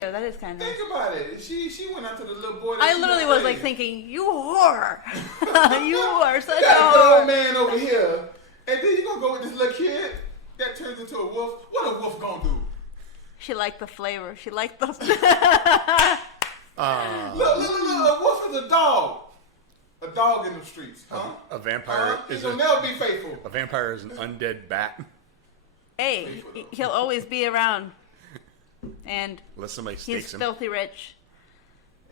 Yeah, that is kind of nice. Think about it. She went out to the little boy. I literally was like thinking, you whore. You are such a got a whore. old man over here. And then you gonna go with this little kid that turns into a wolf. What a wolf gonna do? She liked the flavor. She liked the... Look, a wolf is a dog. A dog in the streets, huh? A vampire is he'll never be faithful. A vampire is an undead bat. Hey, he'll always be around. And unless somebody he's stakes him. filthy rich.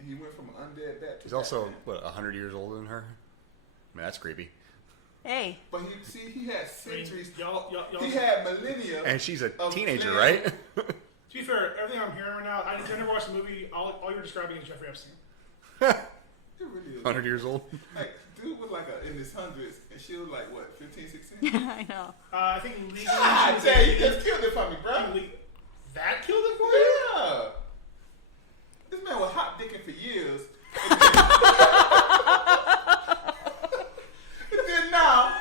And he went from an undead bat to he's also, what, 100 years older than her? I mean, that's creepy. Hey. But he had centuries. Y'all, he had millennia. And she's a teenager, right? To be fair, everything I'm hearing right now, I never watched the movie. All you're describing is Jeffrey Epstein. It really is. 100 years old. Like, dude was like in his hundreds, and she was like, what, 15, 16? I know. I think legally. I tell you, he just killed it for me, bro. That killed it for you? Yeah. This man was hot dicking for years. And then now,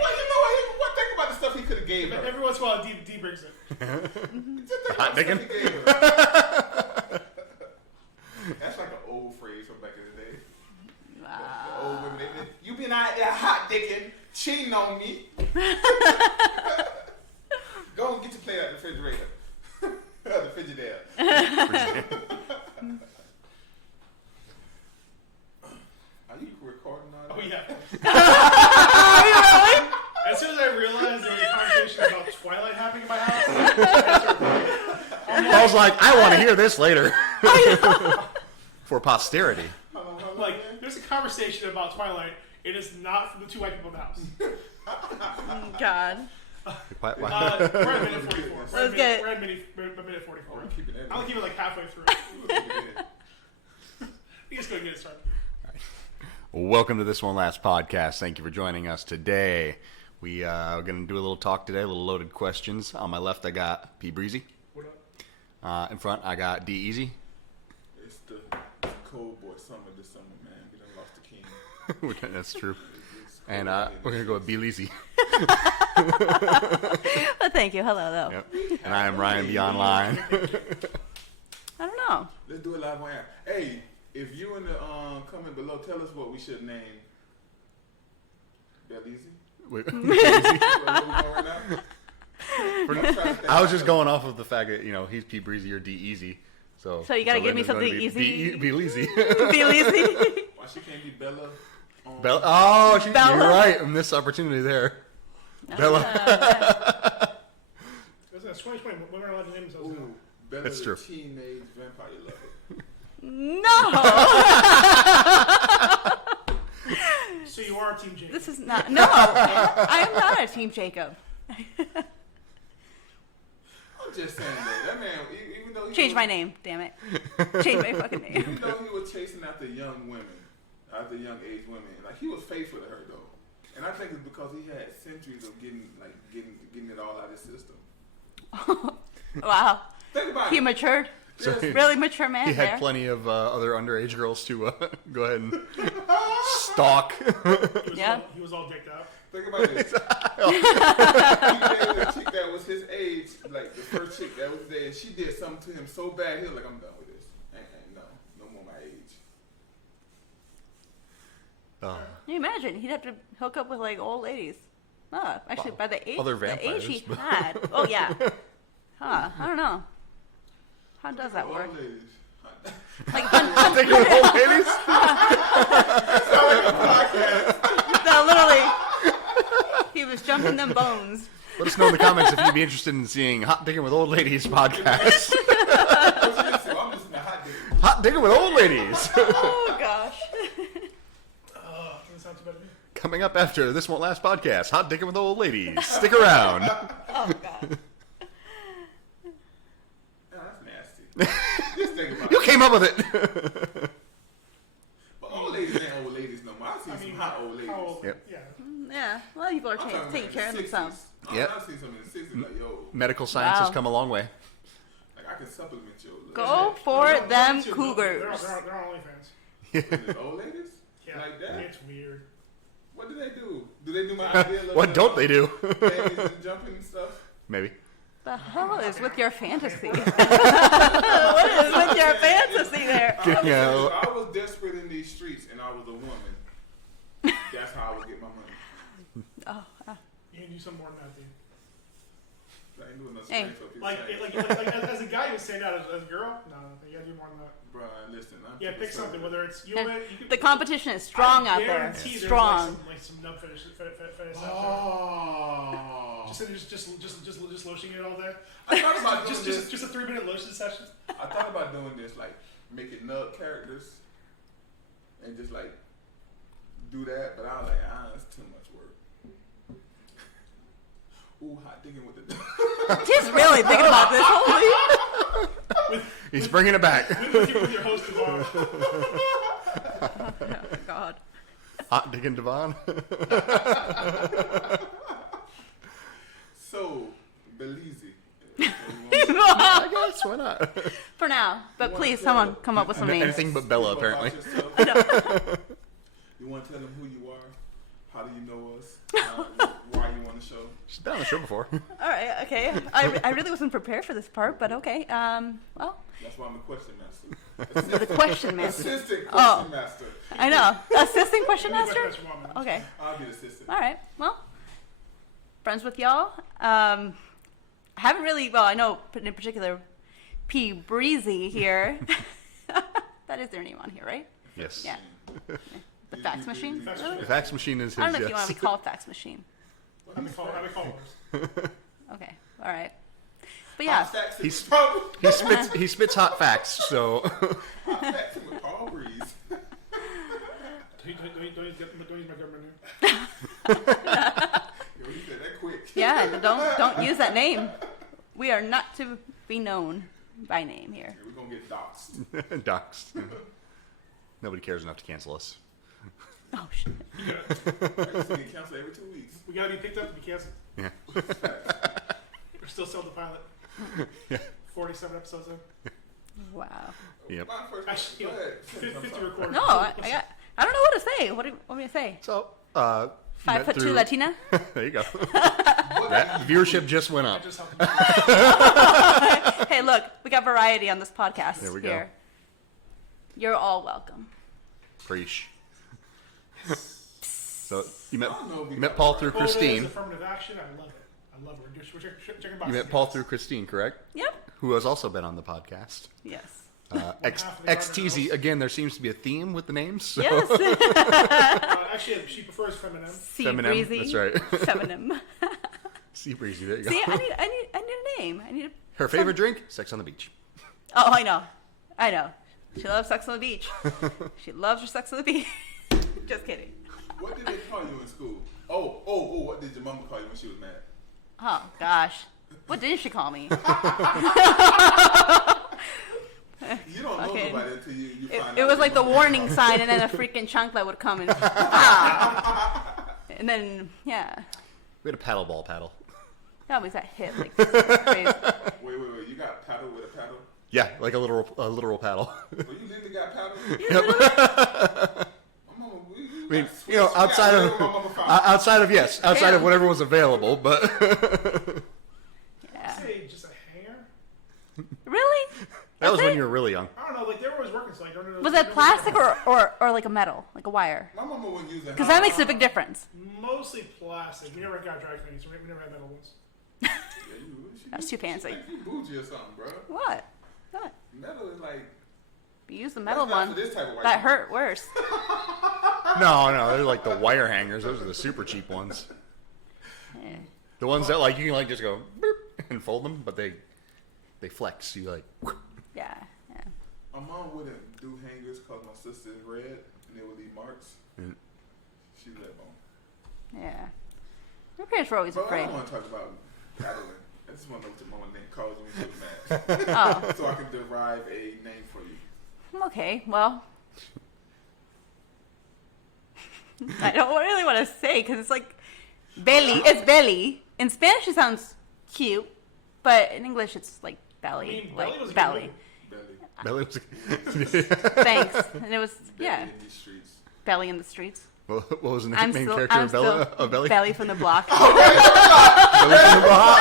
well, you know what? Think about the stuff he could have gave her. Every once in a while, D brings it. Just think Hot about the dicking? stuff he gave her. That's like an old phrase from back in the day. The old women, you been out there hot dicking, cheating on me. Go and get your plate out of the refrigerator. The Frigidaire. Are you recording all that? Oh, yeah. Are you really? As soon as I realized there was a conversation about Twilight happening in my house, I was like, I want to hear this later. For posterity. like, there's a conversation about Twilight. It is not from the two white people in the house. God. Why? We're at minute 44. Let's get it. We're at minute 44. Oh, I'll keep it like halfway through. You just go get it started. Welcome to This One Last Podcast. Thank you for joining us today. We are going to do a little talk today, a little loaded questions. On my left, I got P. Breezy. What up? In front, I got D. Easy. It's the cold boy summer this summer, man. We done lost the king. That's true. And we're going to go with Beli. Well, thank you. Hello, though. Yep. And I am Ryan B. Online. I don't know. Let's do it live on air. Hey, if you in the comment below, tell us what we should name Belizy. Wait. Where we going right now? I was just going off of the fact that, he's P. Breezy or D. Easy. So you got to give me Linda's something gonna be easy. Belizy. Belizy. Why she can't be Bella? Bella. Oh, you're Bella. right. I missed opportunity there. Bella. That's 2020. Women are allowed to name themselves now. Ooh, Bella That's the true. teenage vampire lover. No. So you are Team Jacob. This is not. No. I am not a Team Jacob. I'm just saying that man, even though he Change was, my name. Damn it. Change my fucking name. Even though he was chasing after young women, after young age women, like he was faithful to her though. And I think it's because he had centuries of getting it all out of his system. Wow. Think about He it. matured. So Really mature man he had there. plenty of other underage girls to go ahead and stalk. He was all dicked up. Think about this. He dated a chick that was his age, like the first chick that was there, and she did something to him so bad, he was like, I'm done with this. No more my age. Oh. Can you imagine? He'd have to hook up with like old ladies. Actually, Well, by the age, other the age vampires, he but- had. Oh yeah. Huh? I don't know. How does that work? Old ladies. Like Thinking of old ladies? no, literally, he was jumping them bones. Let us know in the comments if you'd be interested in seeing Hot Digging with Old Ladies podcast. I'm listening to Hot Dick. Hot Digging with Old Ladies. Oh gosh. Doesn't sound too bad to me. Coming up after This Won't Last podcast, Hot Digging with Old Ladies. Stick around. Oh god. That's nasty. Just think about You it. came up with it. But old ladies ain't old ladies no more. I've seen some hot old ladies. How old? Yep. Yeah. Yeah, a lot of people are I'm talking taking about care of in the themselves. 60s. Yep. I've seen some in the 60s like, yo, Medical science has Wow. come a long way. like I can supplement your look. Go for They're them on cougars. They're on OnlyFans. Old ladies? Yeah. Like that? It's weird. What do they do? Do they do my idea? What don't they do? Panties and jumping and stuff? Maybe. The hell is with your fantasy? What is with your fantasy there? I was desperate in these streets, and I was a woman. That's how I would get my money. Oh, You can do some more than that, dude. I ain't doing no Hey. straight up. Like as a guy, you would stand out as a girl. No, you gotta do more than that. Brian, listen. Yeah, pick something. Whether it's you, And you could, the competition is strong out there. guarantee there's Strong. like some nub fetish out there. Oh. Just lotioning it all day. I thought about doing this. Just a 3-minute lotion session. I thought about doing this, like making nub characters, and just like do that. But I was like, that's too much work. Ooh, hot digging with the. He's really thinking about this. Holy. He's bringing it back. with your host tomorrow. Oh, God. Hot digging Devon. So, Belize. I guess, why not? For now. But please, someone come up with some names. Anything but Bella, apparently. You want to tell them who you are? How do you know us? Why you on the show? She's been on the show before. All right, okay. I really wasn't prepared for this part, but okay. Well, That's why I'm the question master. you're the question master. Assistant question Oh. master. I know. Assistant question master? Question master, woman. Okay. I'll be the assistant. All right. Well, friends with y'all. I haven't really, well, I know in particular P. Breezy here. That is their name on here, right? Yes. Yeah. The fax machine? Fax The machine. fax machine is his. I don't know if yes. you want to be called fax machine. How many followers? Okay. All right. But yeah. Facts in He's- the trouble. He spits hot facts, so. Facts in the Paul Breeze. Don't use my government name. Yo, you said that quick. Yeah, don't use that name. We are not to be known by name here. We're going to get doxxed. Doxed. Nobody cares enough to cancel us. Oh shit. I used to get canceled every 2 weeks. We gotta be picked up to be canceled. Yeah. We're still selling the pilot. Yeah. 47 episodes in. Wow. Yep. My first Actually, go ahead. 50 recorded. No, I don't know what to say. What do you want me to say? So, 5'2" Latina. There you go. That viewership just went I up. just helped. Hey, look, we got variety on this podcast There we go. here. You're all welcome. Preach. So you met I don't know if we met got Paul the through right- Christine. Affirmative action. I love it. I love her. We're checking You boxes. met Paul through Christine, correct? Yep. Who has also been on the podcast. Yes. XTZ. Again, there seems to be a theme with the names. So. Yes. Actually, she prefers feminine. Sea Feminem, breezy. that's right. Feminine. Sea breezy. There you go. See, I need a name. I need a. Her favorite drink? Sex on the beach. Oh, I know. She loves Sex on the Beach. She loves her Sex on the Beach. Just kidding. What did they call you in school? Oh, what did your mama call you when she was mad? Oh gosh, what didn't she call me? You don't know Okay. nobody until you find out. It was like the your mama- warning sign, and then a freaking chancla would come and and then yeah, We had a paddle ball paddle. that always got hit like crazy. Wait. You got paddle with a paddle? Yeah, like a literal paddle. Well, you literally got paddle? Yep. My mama, we I mean, got you know, switched. We got outside whatever of my mama found. outside of whatever was available, but Yeah. Say just a hanger. Really? that was That's when it? you were really young. I don't know. Like they were always working, so like, I don't know. Was it plastic or like a metal, like a wire? My mama wouldn't use that. Because that makes a big difference. Mostly plastic. We never got dry cleaning, so we never had metal ones. That's too fancy. She think you bougie or something, bro. What? What? Metal is like. You use the metal that's not one. for this type of white That people. hurt worse. No, they're like the wire hangers. Those are the super cheap ones. Yeah. The ones that like you can like just go boop and fold them, but they flex. You like. Yeah. Yeah. My mom wouldn't do hangers because my sister is red and they would leave marks. Mm. She let bone. Yeah. My parents were always But I afraid. don't want to talk about paddling. I just want to know what your mama name calls you when she was mad. Oh. So I can derive a name for you. Okay, well, I don't really want to say because it's like Beli. It's Beli. In Spanish, it sounds cute, but in English, it's like belly, I mean, like Belly was a good belly. movie. Belly. Belly was- Thanks, and it was Belly yeah, in these streets. belly in the streets. What was the I'm main still, character I'm of Bella? still Of Belly? Belly from the block. Belly from the block.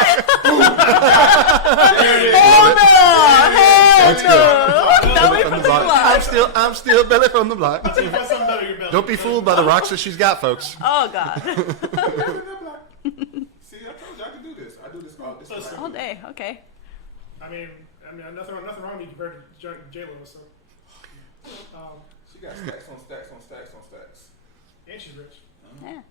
That's good. Belly from the block. I'm still Belly from the block. I'll tell you if that's something better, your Belly. Don't be fooled by the rocks that she's got, folks. Oh God. See, I told you I could do this. I do this all this Listen. All day. Okay. I mean, nothing wrong with you compared to J-Lo, so. She got stacks on stacks on stacks on stacks. And she's rich. Yeah.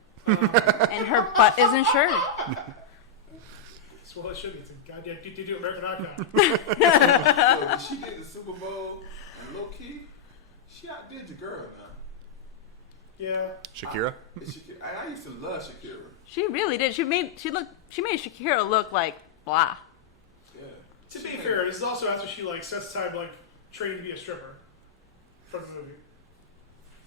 And her butt is insured. That's what it should be. It's a goddamn do American icon. So, did she get the Super Bowl and low key? She outdid your girl now. Yeah. Shakira? I used to love Shakira. She really did. She made Shakira look like blah. Yeah. To be fair, this is also after she like sets aside like training to be a stripper from the movie.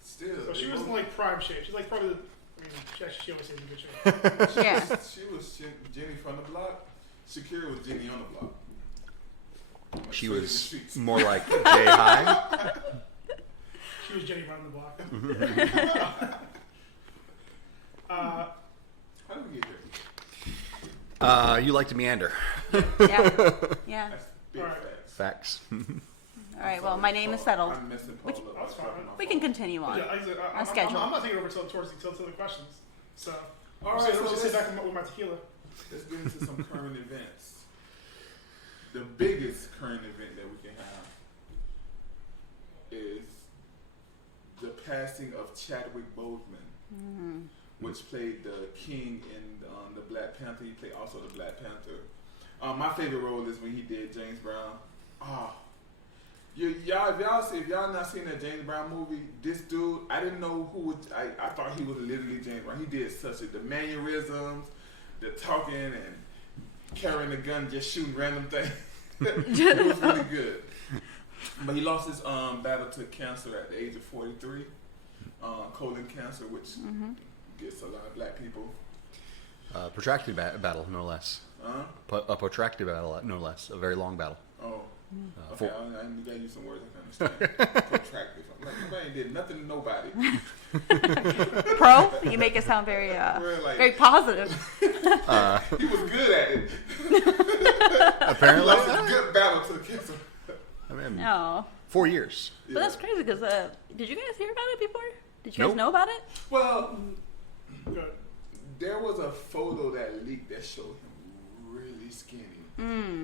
Still. So she was in like prime shape. She's like probably the. I mean, she always stays in good shape. Yeah. She was Jenny from the block. Shakira was Jenny on the block. She Straight in the was streets. more like Jay High. She was Jenny running the block. How did we get here? You like to meander. Yeah. Yeah. That's big All right. facts. Facts. All right. Well, my name is settled. I'm messing Paul up. That's fine. We can continue on. Yeah, On schedule. I'm not taking over till the questions. So, All right, so so let's just sit let's- back with my tequila. Let's get into some current events. The biggest current event that we can have is the passing of Chadwick Boseman, which played the King in the Black Panther. He played also the Black Panther. My favorite role is when he did James Brown. If y'all not seen that James Brown movie, this dude, I didn't know who was, I thought he was literally James Brown. He did the mannerisms, the talking and carrying a gun, just shooting random things. It was really good. But he lost his battle to cancer at the age of 43, colon cancer, which gets a lot of black people. Protracted battle, no less. A protracted battle, no less. A very long battle. Oh. Okay, I got you some words I can understand. Protracted. I'm like, nobody did nothing to nobody. Pro? You make it sound very, very positive. He was good at it. He Apparently. lost a good battle to the cancer. I mean, No. 4 years. But that's crazy because did you guys hear about it before? Did you Nope. guys know about it? Well, Good. there was a photo that leaked that showed him really skinny,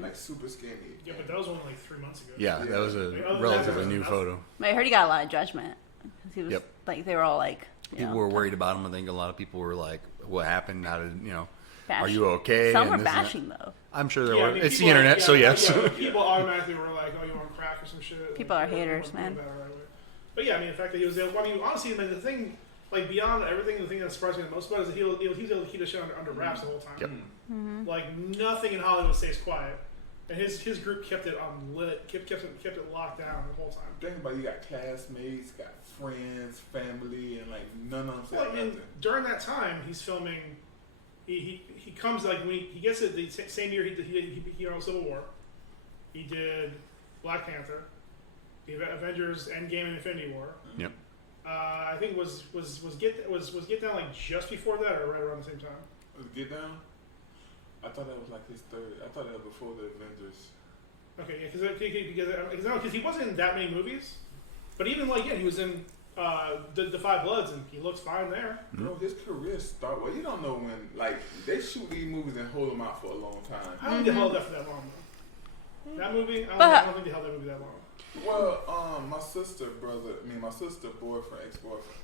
like super skinny. Yeah, but that was only like 3 months ago. Yeah, that was a Other than relatively that, new photo. I heard he got a lot of judgment. 'Cause he was Yep. like, they were all like, you People know, were worried about him. I think a lot of people were like, "What happened? How did are bashing. you okay?" Some And were this and that. bashing though. I'm sure there Yeah, were. I mean, It's the people internet, so yes. Yeah, people automatically were like, "Oh, you on crack or some shit." People Like, are haters, wasn't man. doing that right away. But yeah, I mean, the fact that he was able. I mean, honestly, man, the thing, like beyond everything, the thing that surprised me the most about it is that he was able to keep the shit under wraps the whole time. Yep. Like nothing in Hollywood stays quiet, and his group kept it on lit, kept it locked down the whole time. Think about it, you got classmates, got friends, family, and like none of them said Well, I mean, nothing. during that time, he's filming. He comes like when he gets it the same year he wrote Civil War. He did Black Panther, the Avengers Endgame and Infinity War. Yep. I think was Get Down like just before that or right around the same time. Was Get Down? I thought that was like his third. I thought that was before the Avengers. Okay, yeah, because he wasn't in that many movies, but even like he was in the Five Bloods and he looks fine there. Bro, his career started. Well, you don't know when. Like they shoot these movies and hold them out for a long time. I don't think they held that for that long though. That movie, I don't think they held that movie that long. Well, my sister boyfriend, ex-boyfriend,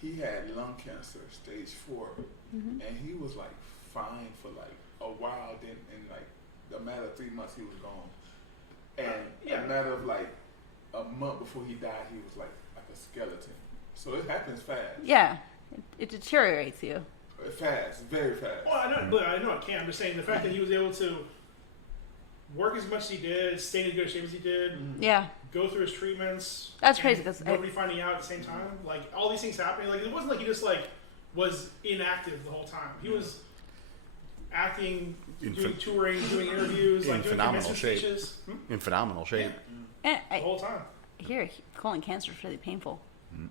he had lung cancer, stage 4, and he was like fine for like a while. Then in like a matter of 3 months, he was gone. And a matter of like a month before he died, he was like a skeleton. So it happens fast. Yeah, it deteriorates you. Fast, very fast. Well, I know it can. I'm just saying the fact that he was able to work as much as he did, stay in as good shape as he did, Yeah, go through his treatments. That's and crazy, 'cause nobody finding out at the same time. Like all these things happening. Like it wasn't like he just like was inactive the whole time. He was acting, doing touring, doing interviews, in like doing phenomenal convention shape. speeches In phenomenal shape. and the whole time. I hear colon cancer is really painful.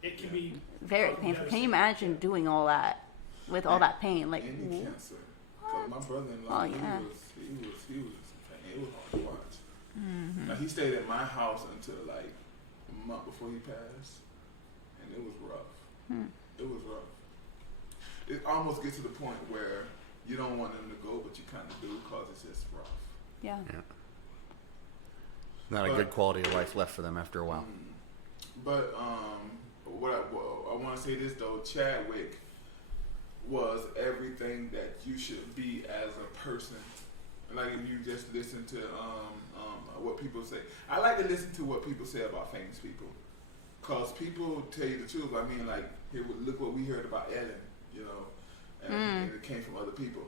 it can be Very painful. Can you imagine doing all that with all that pain? Like, And the cancer. Cause my brother-in-law, Oh, he yeah. was it was hard to watch. Like, he stayed at my house until like a month before he passed, and it was rough. It was rough. It almost gets to the point where you don't want them to go, but you kind of do, cause it's just rough. yeah. Not a But- good quality of life left for them after a while. But what I want to say this though, Chadwick was everything that you should be as a person. Like if you just listen to what people say. I like to listen to what people say about famous people, cause people tell you the truth. I mean, like here, look what we heard about Ellen, you know, and it came from other people.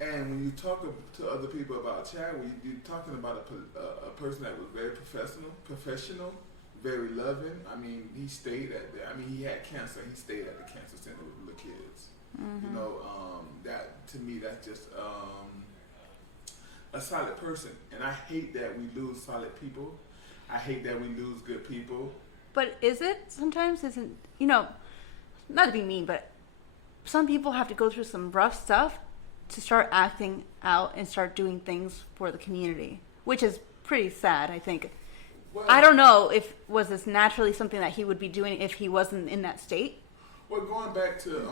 And when you talk to other people about Chadwick, you're talking about a person that was very professional, very loving. I mean, he stayed at the, I mean, he had cancer. He stayed at the cancer center with the kids. You know, that to me, that's just a solid person. And I hate that we lose solid people. I hate that we lose good people. But is it sometimes? Isn't, you know, not to be mean, but some people have to go through some rough stuff to start acting out and start doing things for the community, which is pretty sad, I think. Well, I don't know if was this naturally something that he would be doing if he wasn't in that state. Well, going back to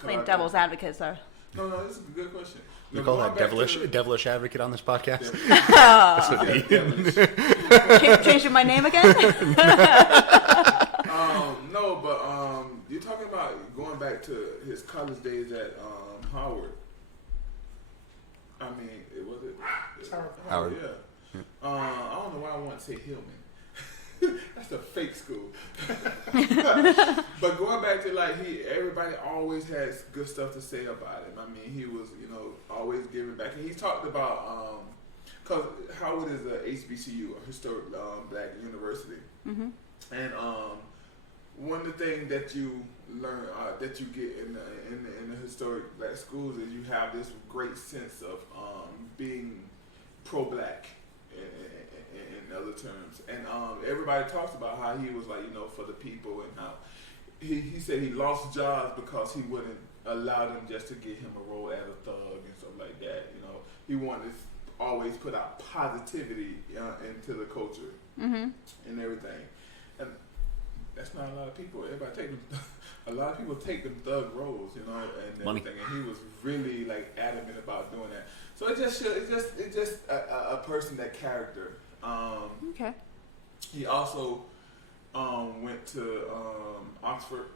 Playing devil's advocate, sir. No, this is a good question. We No, call going that back devilish advocate on this podcast. That's what devilish. Changing my name again? No, but you're talking about going back to his college days at Howard. I mean, It's Howard. Howard. Yeah. I don't know why I want to say Hillman. That's a fake school. But going back to like everybody always has good stuff to say about him. I mean, he was, you know, always giving back. And he talked about because Howard is a HBCU, a historic black university, and one of the things that you learn that you get in the historic black schools is you have this great sense of being pro-black in other terms, and everybody talks about how he was like, you know, for the people, and how he said he lost jobs because he wouldn't allow them just to get him a role as a thug and stuff like that. You know, he wanted to always put out positivity into the culture and everything, and that's not a lot of people. Everybody take them. A lot of people take them thug roles, you know, and Money. everything. And he was really like adamant about doing that. So it's just a person, that character. Okay. He also went to Oxford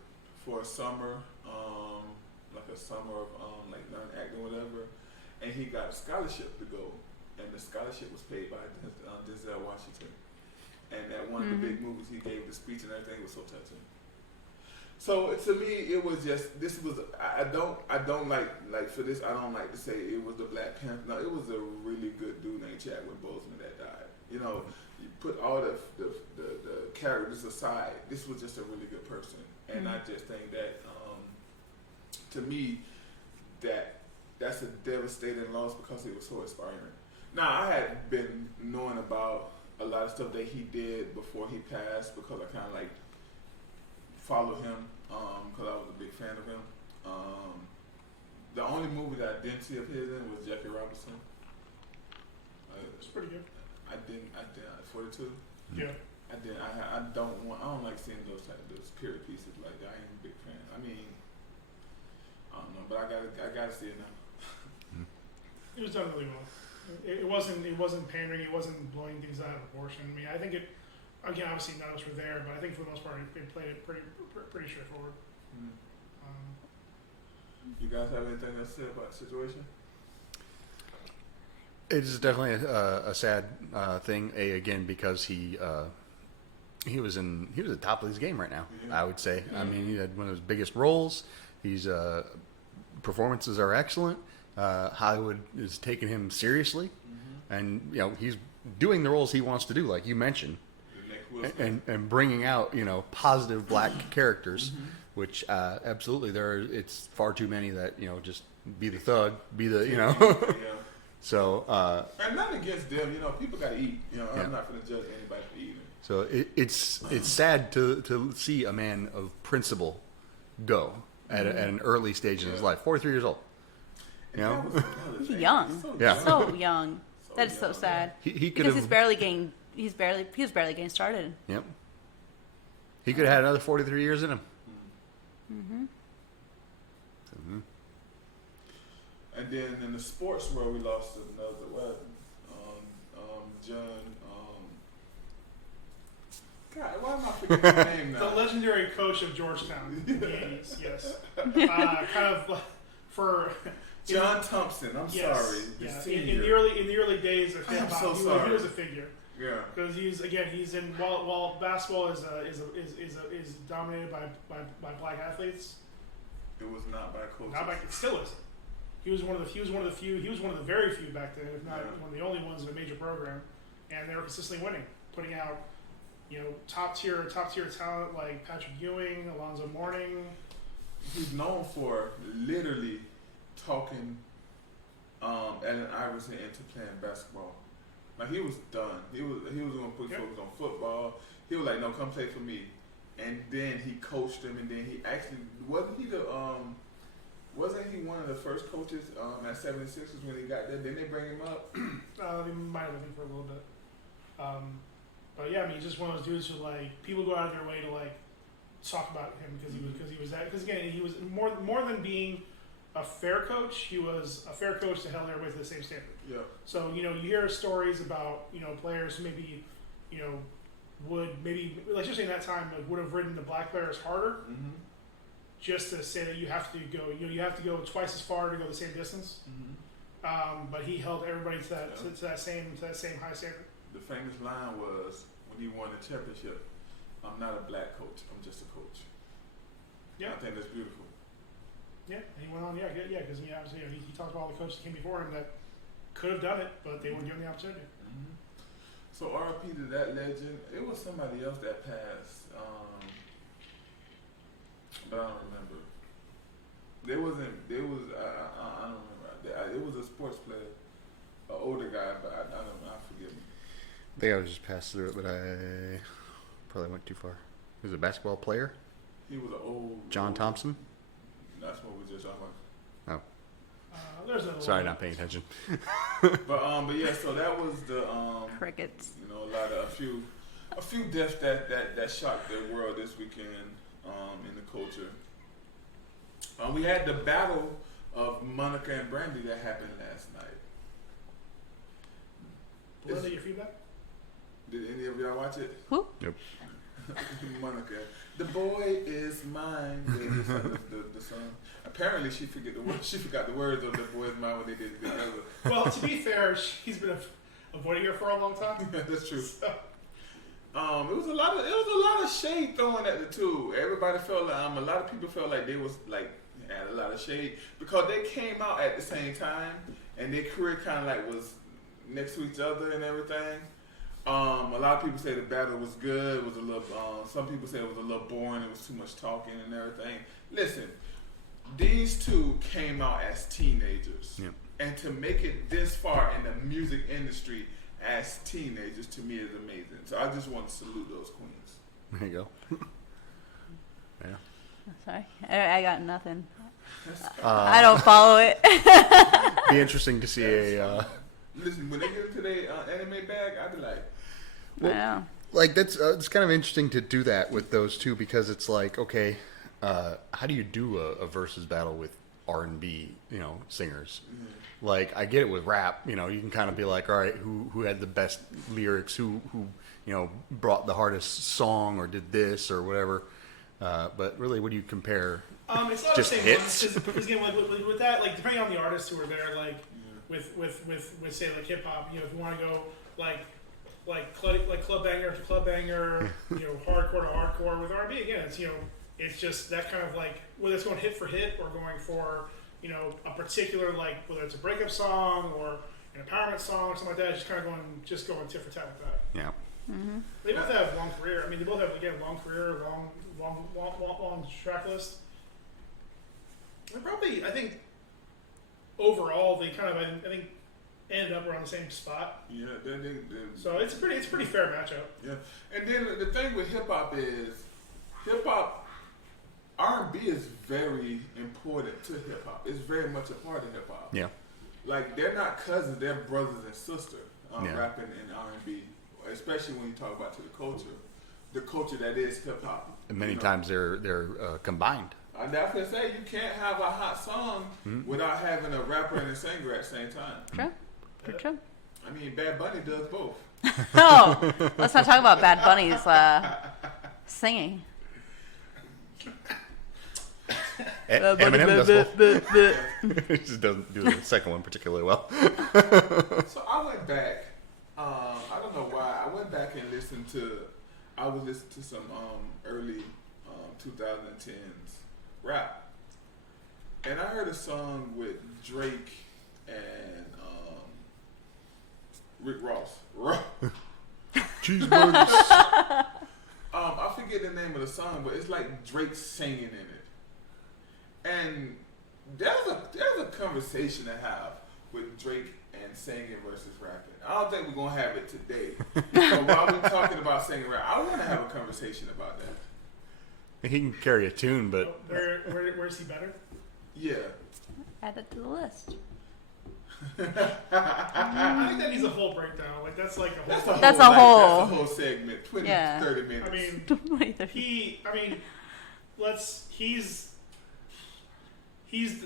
for a summer, like a summer of like learning acting or whatever, and he got a scholarship to go, and the scholarship was paid by Denzel Washington. And that one of the big movies he gave the speech and everything was so touching. So to me, it was just I don't like for this. I don't like to say it was the Black Panther. No, it was a really good dude named Chadwick Boseman that died. You know, you put all the characters aside, this was just a really good person, and I just think that to me that's a devastating loss because it was so inspiring. Now I had been knowing about a lot of stuff that he did before he passed because I kind of like follow him because I was a big fan of him. The only movie that I didn't see of his in was Jackie Robinson. It's pretty good. I didn't 42. Yeah. I don't like seeing those period pieces like that. I ain't a big fan. I mean, I don't know, but I gotta see it now. It was done really well. It wasn't pandering. It wasn't blowing things out of proportion. I mean, I think it. Again, obviously none of us were there, but I think for the most part, it played it pretty straightforward. You guys have anything to say about the situation? It is definitely a sad thing. Again, because he was at the top of his game right now. Yeah. I would say. I mean, he had one of his biggest roles. His performances are excellent. Hollywood is taking him seriously, and you know he's doing the roles he wants to do, like you mentioned, and bringing out positive black characters, which absolutely it's far too many that just be the thug, be the Yeah. So, And nothing against them, people got to eat. Yeah. I'm not going to judge anybody for eating. so it's sad to see a man of principle go at an early stage in his life. 43 years old. You know, He's young. So Yeah. So young. So That is so young, sad. he could Because have. he was barely getting started. Yep. He could have had another 43 years in him. Mm-hmm. And then in the sports world, we lost another weapon. John. God, why am I forgetting his name The now? legendary coach of Georgetown in the 80s, yes. Kind of for John Thompson. I'm yes, sorry. The yeah. senior. In the early days of hip I'm so hop, he sorry. was a figure Yeah. because he's in while basketball is dominated by black athletes. It was not by coaches. Not by it still isn't. He was one of the very few back then, if not one of the only ones in a major program, and they were consistently winning, putting out top tier talent like Patrick Ewing, Alonzo Mourning. He's known for literally talking Allen Iverson into playing basketball. Like he was done. He was going to put focus on football. He was like, "No, come play for me." And then he coached him, and then he actually wasn't he one of the first coaches at 76ers when he got there? Didn't they bring him up? They might have been for a little bit. But yeah, I mean, he's just one of those dudes who like people go out of their way to like talk about him because he was that because again he was more than being a fair coach. He was a fair coach that held everybody to the same standard. Yeah. So you hear stories about players who maybe would maybe like especially in that time like, would have ridden the black players harder Mm-hmm. just to say that you have to go you have to go twice as far to go the same distance. Mm-hmm. But he held everybody to that same high standard. The famous line was when he won the championship, "I'm not a black coach. I'm just a coach." Yeah. I think that's beautiful. Yeah, and he went on. Yeah, because obviously he talked about all the coaches that came before him that could have done it, but they weren't given the opportunity. Mm-hmm. So RIP to that legend. It was somebody else that passed, but I don't remember. I don't remember. It was a sports player, an older guy, but I don't know. I forget him. I think I was just passed through it, but I probably went too far. He was a basketball player. He was an old John Thompson. That's what we just talking about. There's another Sorry, one. not paying attention. But yeah. So that was the Crickets. a few deaths that shocked the world this weekend in the culture. We had the battle of Monica and Brandy that happened last night. Belinda, your feedback? Did any of y'all watch it? Who? Nope. Monica, the boy is mine. The song. Apparently, she forgot the words. She forgot the words of the boy is mine when they did it together. Well, to be fair, he's been avoiding her for a long time. That's true. So, It was a lot of shade thrown at the two. Everybody felt like a lot of people felt like they was like had a lot of shade because they came out at the same time and their career kind of like was next to each other and everything. A lot of people say the battle was good. It was a little. Some people say it was a little boring. It was too much talking and everything. Listen, these two came out as teenagers, Yep. and to make it this far in the music industry as teenagers to me is amazing. So I just want to salute those queens. There you go. Yeah. Sorry, I got nothing. Uh, I don't follow it. Be interesting to see a. Listen, when they get into their anime bag, I'd be like, Wow. Like that's it's kind of interesting to do that with those two because it's like okay, how do you do a versus battle with R&B singers? Like I get it with rap, you can kind of be like, all right, who had the best lyrics, who brought the hardest song or did this or whatever. But really, what do you compare? it's not Just the same hits? because again, with that, like depending on the artists who are there, like with say like hip hop, if you want to go like club banger to club banger, hardcore to hardcore. With R&B, again, it's just that kind of like whether it's going hit for hit or going for a particular like whether it's a breakup song or an empowerment song or something like that. Just going tit for tat with that. Yeah. Mm-hmm. They both have long career. I mean, they both have again long career, long track list. And probably, I think overall they kind of I think ended up around the same spot. Yeah, So it's a pretty fair matchup. yeah. And then the thing with hip hop is, hip hop, R&B is very important to hip hop. It's very much a part of hip hop. Yeah. Like they're not cousins, they're brothers and sisters. Yeah. Rapping in R&B, especially when you talk about to the culture that is hip hop. And many times they're combined. I'm definitely say you can't have a hot song without having a rapper and a singer at the same time. True. For true. I mean, Bad Bunny does both. Oh, let's not talk about Bad Bunny's singing. Eminem does both. He just doesn't do the second one particularly well. So I went back. I don't know why. I went back and listened to. I was listening to some early 2010s rap, and I heard a song with Drake and Rick Ross. Cheeseburgers. I forget the name of the song, but it's like Drake singing in it. And there's a conversation to have with Drake and singing versus rapping. I don't think we're gonna have it today. So while we're talking about singing rap, I want to have a conversation about that. He can carry a tune, but Where is he better? Yeah. Add it to the list. I think that needs a whole breakdown. Like that's like a whole. That's a whole- That's a whole segment. 20, Yeah. 30 minutes. I mean, he's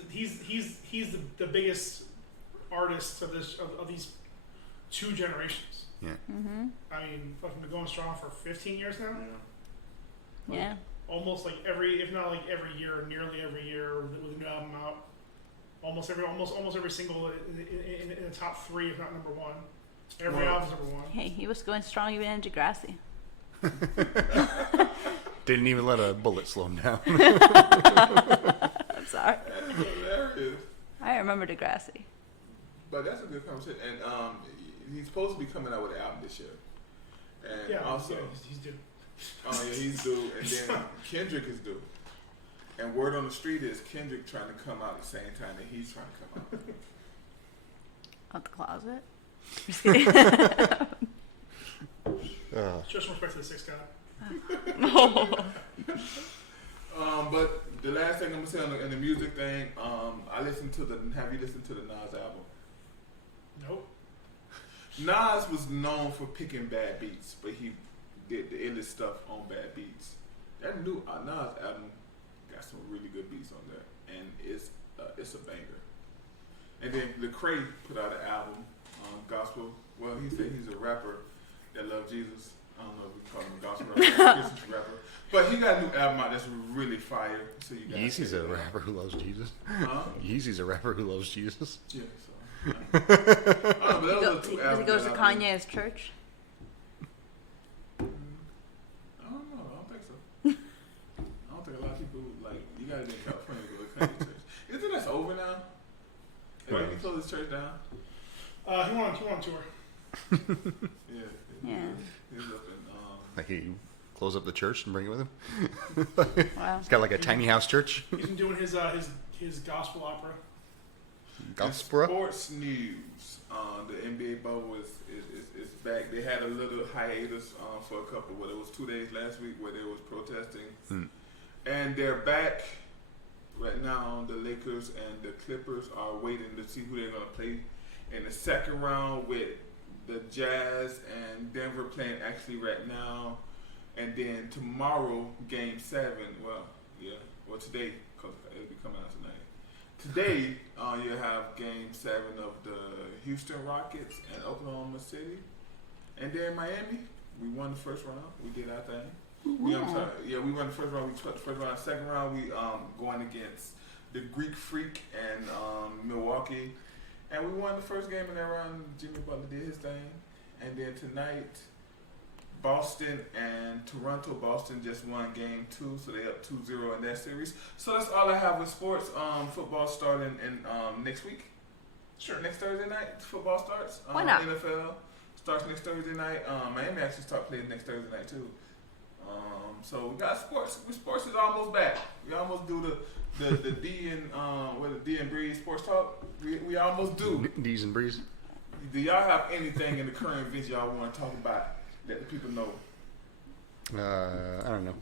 the biggest artist of these two generations. yeah. Mm-hmm. I mean, fucking been going strong for 15 years now. Yeah. Almost like if not like every year, nearly every year with a new album out. Almost every single in the top 3, if not number 1. Every album's number 1. Hey, he was going strong even in Degrassi. Didn't even let a bullet slow him down. I'm sorry. That's hilarious. I remember Degrassi. But that's a good conversation. And he's supposed to be coming out with an album this year. And Yeah, also, yeah, he's due. oh yeah, he's due. And then Kendrick is due. And word on the street is Kendrick trying to come out at the same time that he's trying to come out. Out the closet. Just kidding. Show some respect to the 6th guy. But the last thing I'm gonna say on the music thing, I listened to have you listened to the Nas album? Nope. Nas was known for picking bad beats, but he did the illest stuff on bad beats. That new Nas album got some really good beats on there, and it's a banger. And then Lecrae put out an album, gospel. Well, he said he's a rapper that loves Jesus. I don't know if we call him a gospel rapper, Christian rapper, but he got a new album out that's really fire. So you guys Yeezy's a rapper who loves Jesus. Huh? Yeezy's a rapper who loves Jesus. Yeah. So. But that was the two Does he albums go to that I really- Kanye's church? I don't know. I don't think so. I don't think a lot of people like. You gotta be in California to go to Kanye church. Isn't that over now? Like, Right. he closed his church down. He went on tour. Yeah. Yeah. He was up in. Like he close up the church and bring it with him. Wow. He's got like a tiny house church. He's been doing his gospel opera. Gospel. Sports news. The NBA bubble is back. They had a little hiatus for a couple. Well, it was 2 days last week where they was protesting, and they're back. Right now, the Lakers and the Clippers are waiting to see who they're going to play in the second round, with the Jazz and Denver playing actually right now. And then tomorrow, Game 7. Well, today, because it'll be coming out tonight. Today, you'll have Game 7 of the Houston Rockets and Oklahoma City. And then Miami, we won the first round. We did our thing. We won the first round. We took the first round. Second round, we going against the Greek Freak and Milwaukee, and we won the first game in that round. Jimmy Butler did his thing, and then tonight, Boston and Toronto. Boston just won Game 2, so they up 2-0 in that series. So that's all I have with sports. Football starting in next week. Sure, next Thursday night, football starts. Why not? NFL starts next Thursday night. Miami actually start playing next Thursday night too. So we got sports. Sports is almost back. We almost do the D and D and Breeze sports talk. We almost do. D's and Breeze. Do y'all have anything in the current events y'all want to talk about that the people know? I don't know.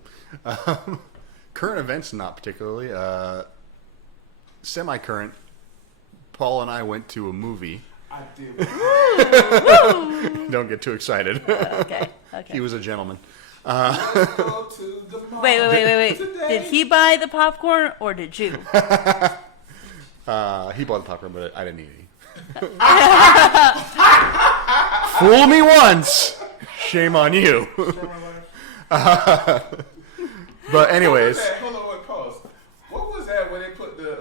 Current events, not particularly. Semi-current. Paul and I went to a movie. I did. Don't get too excited. Okay. He was a gentleman. Let's go to the mall Wait. today. Did he buy the popcorn or did you? He bought the popcorn, but I didn't eat any. Fool me once, shame on you. Story of my life. But anyways, Hold on, wait, pause. What was that when they put the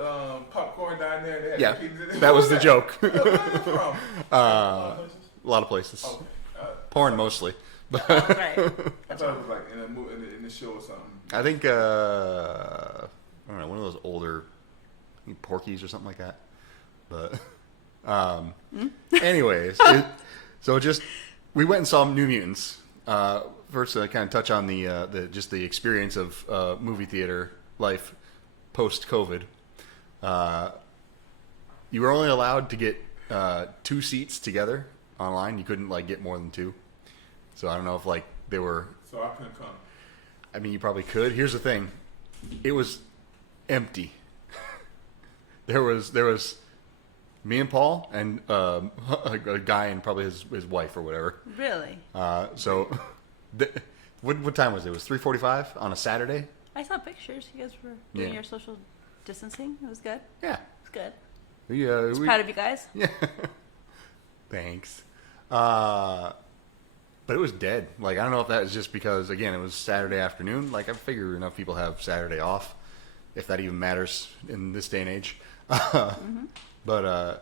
popcorn down there? And they had yeah, the pizza in it? that What was the that? joke. Where was it from? A lot of places. Okay. Porn mostly. Right. I thought it was like in a movie, in the show or something. I think I don't know, one of those older Porkies or something like that. But anyways, we went and saw New Mutants. First, to kind of touch on the experience of movie theater life post COVID. You were only allowed to get 2 seats together online. You couldn't like get more than 2. So I don't know if like they were. So I couldn't come. I mean, you probably could. Here's the thing: it was empty. There was me and Paul and a guy and probably his wife or whatever. Really? So, what time was it? It was 3:45 on a Saturday. I saw pictures. You guys were doing Yeah. your social distancing. It was good. Yeah. It's good. I was proud of you guys. Yeah. Thanks. But it was dead. Like, I don't know if that was just because, again, it was Saturday afternoon. Like, I figure enough people have Saturday off, if that even matters in this day and age. But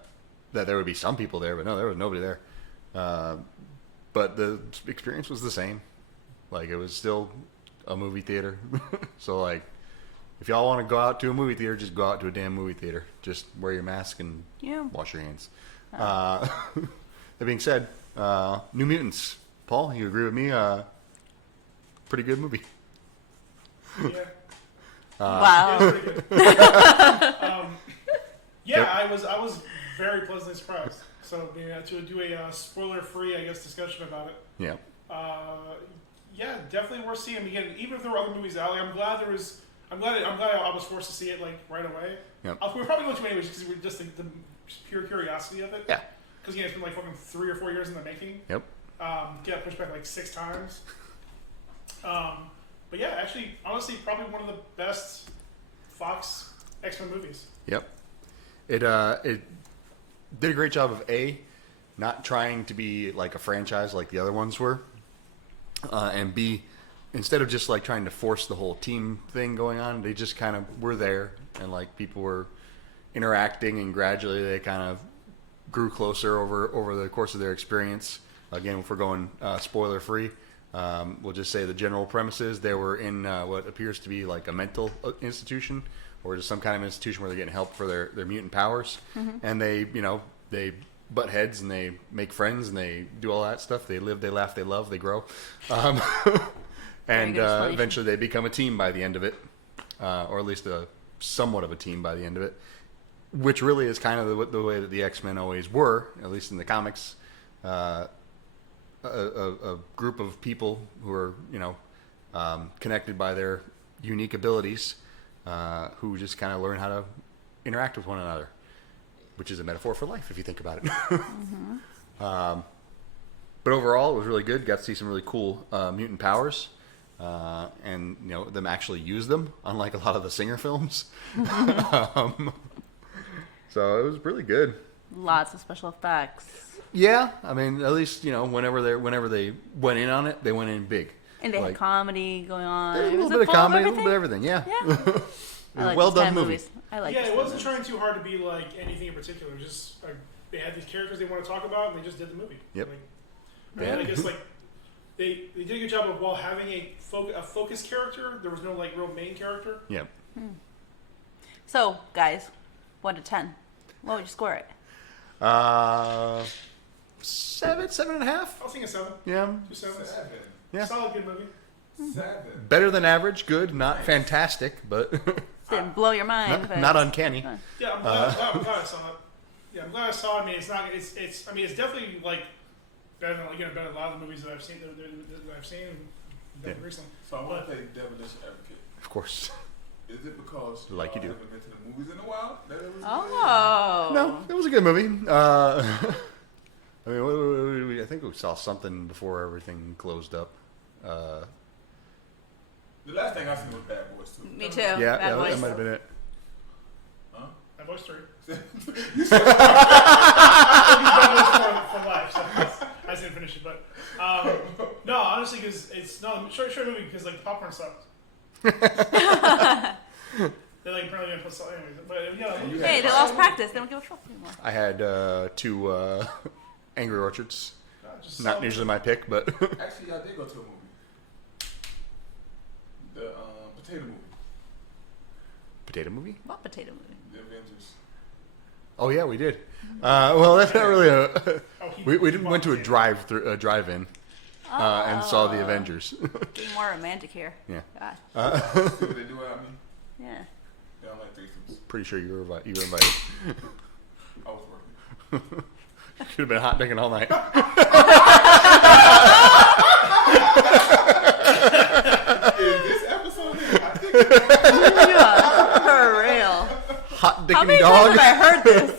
that there would be some people there, but no, there was nobody there. But the experience was the same. Like, it was still a movie theater. So, like, if y'all want to go out to a movie theater, just go out to a damn movie theater. Just wear your mask and wash your hands. That being said, New Mutants. Paul, you agree with me? Pretty good movie. Yeah. Wow. Yeah, it's pretty good. Yeah, Yep. I was very pleasantly surprised. So to do a spoiler-free, I guess, discussion about it. Yeah. Yeah, definitely worth seeing. Again, even if there were other movies out, like, I'm glad I was forced to see it like right away. Yep. We were probably going to anyways because we're just the pure curiosity of it. Yeah. Because it's been like fucking 3 or 4 years in the making. Yep. Got pushed back like 6 times. But yeah, actually, honestly, probably one of the best Fox X-Men movies. Yep. It did a great job of not trying to be like a franchise like the other ones were, and B, instead of just like trying to force the whole team thing going on, they just kind of were there and like people were interacting and gradually they kind of grew closer over the course of their experience. Again, if we're going spoiler free, we'll just say the general premises. They were in what appears to be like a mental institution or just some kind of institution where they're getting help for their mutant powers. And they butt heads and they make friends and they do all that stuff. They live, they laugh, they love, they grow. And good explanation. eventually they become a team by the end of it, or at least somewhat of a team by the end of it, which really is kind of the way that the X-Men always were, at least in the comics. A group of people who are, connected by their unique abilities, who just kind of learn how to interact with one another, which is a metaphor for life if you think about it. But overall, it was really good. Got to see some really cool mutant powers, and them actually use them, unlike a lot of the Singer films. So it was really good. Lots of special effects. Yeah, I mean, at least whenever they went in on it, they went in big. And they had Like, comedy going on. a Was little it bit of full comedy, a everything? little bit of everything. Yeah, Yeah. I like well these done kind of movie. movies. I like Yeah, these it kind of wasn't movies. trying too hard to be like anything in particular. Just like they had these characters they want to talk about, and they just did the movie. Yep. Like, and I guess like they did a good job of while having a focus character, there was no like real main character. Yep. So, guys, 1 to 10. What would you score it? 7.5. I was thinking 7. Yeah, 2 sevens. 7. yeah. Solid good movie. 7. Better than average. Good, not fantastic, but Didn't blow your mind. but not uncanny. fun. Yeah, I'm glad I saw it. Yeah, I'm glad I saw it. I mean, it's not. It's. I mean, it's definitely like better than better than a lot of the movies that I've seen recently. So I want to play devilish advocate. Of course. Is it because Like you do. haven't been to the movies in a while? That it was Oh. No, it was a good movie. I mean, I think we saw something before everything closed up. The last thing I seen was Bad Boys 2. Me too. Yeah, Bad Boys. that might have been it. Huh? That voice 3. You said for life. So I didn't finish it, but no, honestly, because it's short movie because like popcorn sucks. They like apparently gonna put something anyways, but yeah. Hey, they lost practice. They don't give a fuck anymore. I had 2 Angry Orchards. Just Not usually my pick, but Actually, I did go to a movie. The potato movie. potato movie. What potato movie? The Avengers. Oh yeah, we did. Well, that's not really a. We he went to a drive-in, and saw the Avengers. Being more romantic here. Yeah. God. See what they do without me? Yeah. They don't like threesomes. Pretty sure you were invited. I was working. Should have been hot dicking all night. Is this episode here? I think Yeah, for real. Hot How dicking many times dog. have I heard this?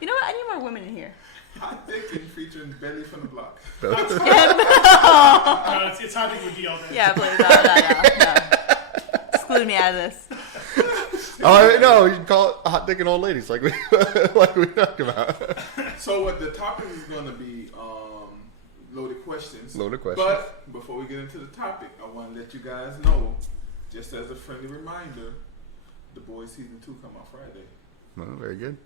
You know what? I need more women in here. Hot Dickin featuring Beli from the block. No, it's hard to with D all day. Yeah, please. No. Exclude me out of this. Oh no, you can call it hot dicking old ladies, like we talked about. So what the topic is going to be loaded questions. Loaded questions. But before we get into the topic, I want to let you guys know, just as a friendly reminder, The Boys Season 2 come out Friday. Well, very good.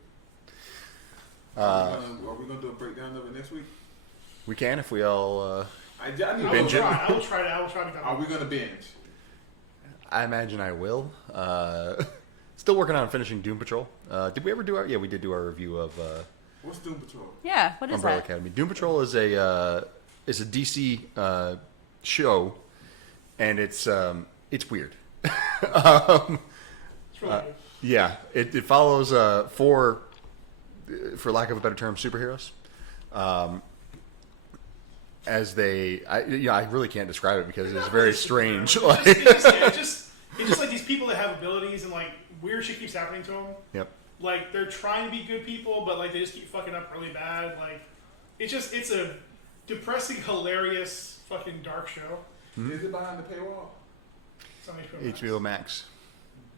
Are we gonna do a breakdown of it next week? We can if we all. I need Binge it. I will try to be done. Are we gonna binge? I imagine I will. Still working on finishing Doom Patrol. Did we ever do our? Yeah, we did do our review of What's Doom Patrol? Yeah, what is Umbrella that? Academy. Doom Patrol is a DC show, and it's weird. It's really good. Yeah, it follows 4, for lack of a better term, superheroes. As they, I really can't describe it because it's very strange. It's just like these people that have abilities and like weird shit keeps happening to them. Yep. Like they're trying to be good people, but like they just keep fucking up really bad. Like it's a depressing, hilarious, fucking dark show. Is it behind the paywall? It's on HBO Max. HBO Max.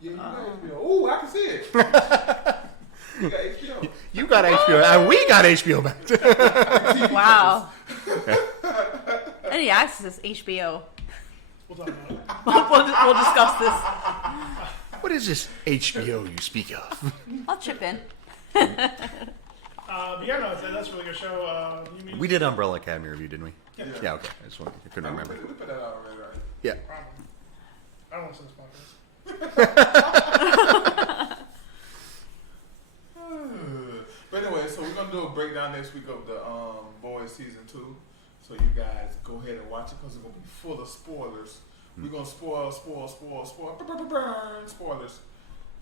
Yeah, you got HBO. Oh, I can see it. You got HBO. You got HBO, and we got HBO Max. Wow. Any access is HBO. We'll talk about it. We'll discuss this. What is this HBO you speak of? I'll chip in. But yeah, no, that's a really good show. We did Umbrella Academy review, didn't we? Yeah. Yeah, okay. I just couldn't remember. We put that out already, right? Yeah. Problem. I don't listen to this podcast. But anyway, so we're gonna do a breakdown next week of the Boys Season 2. So you guys go ahead and watch it because it's gonna be full of spoilers. We're gonna spoil, spoilers.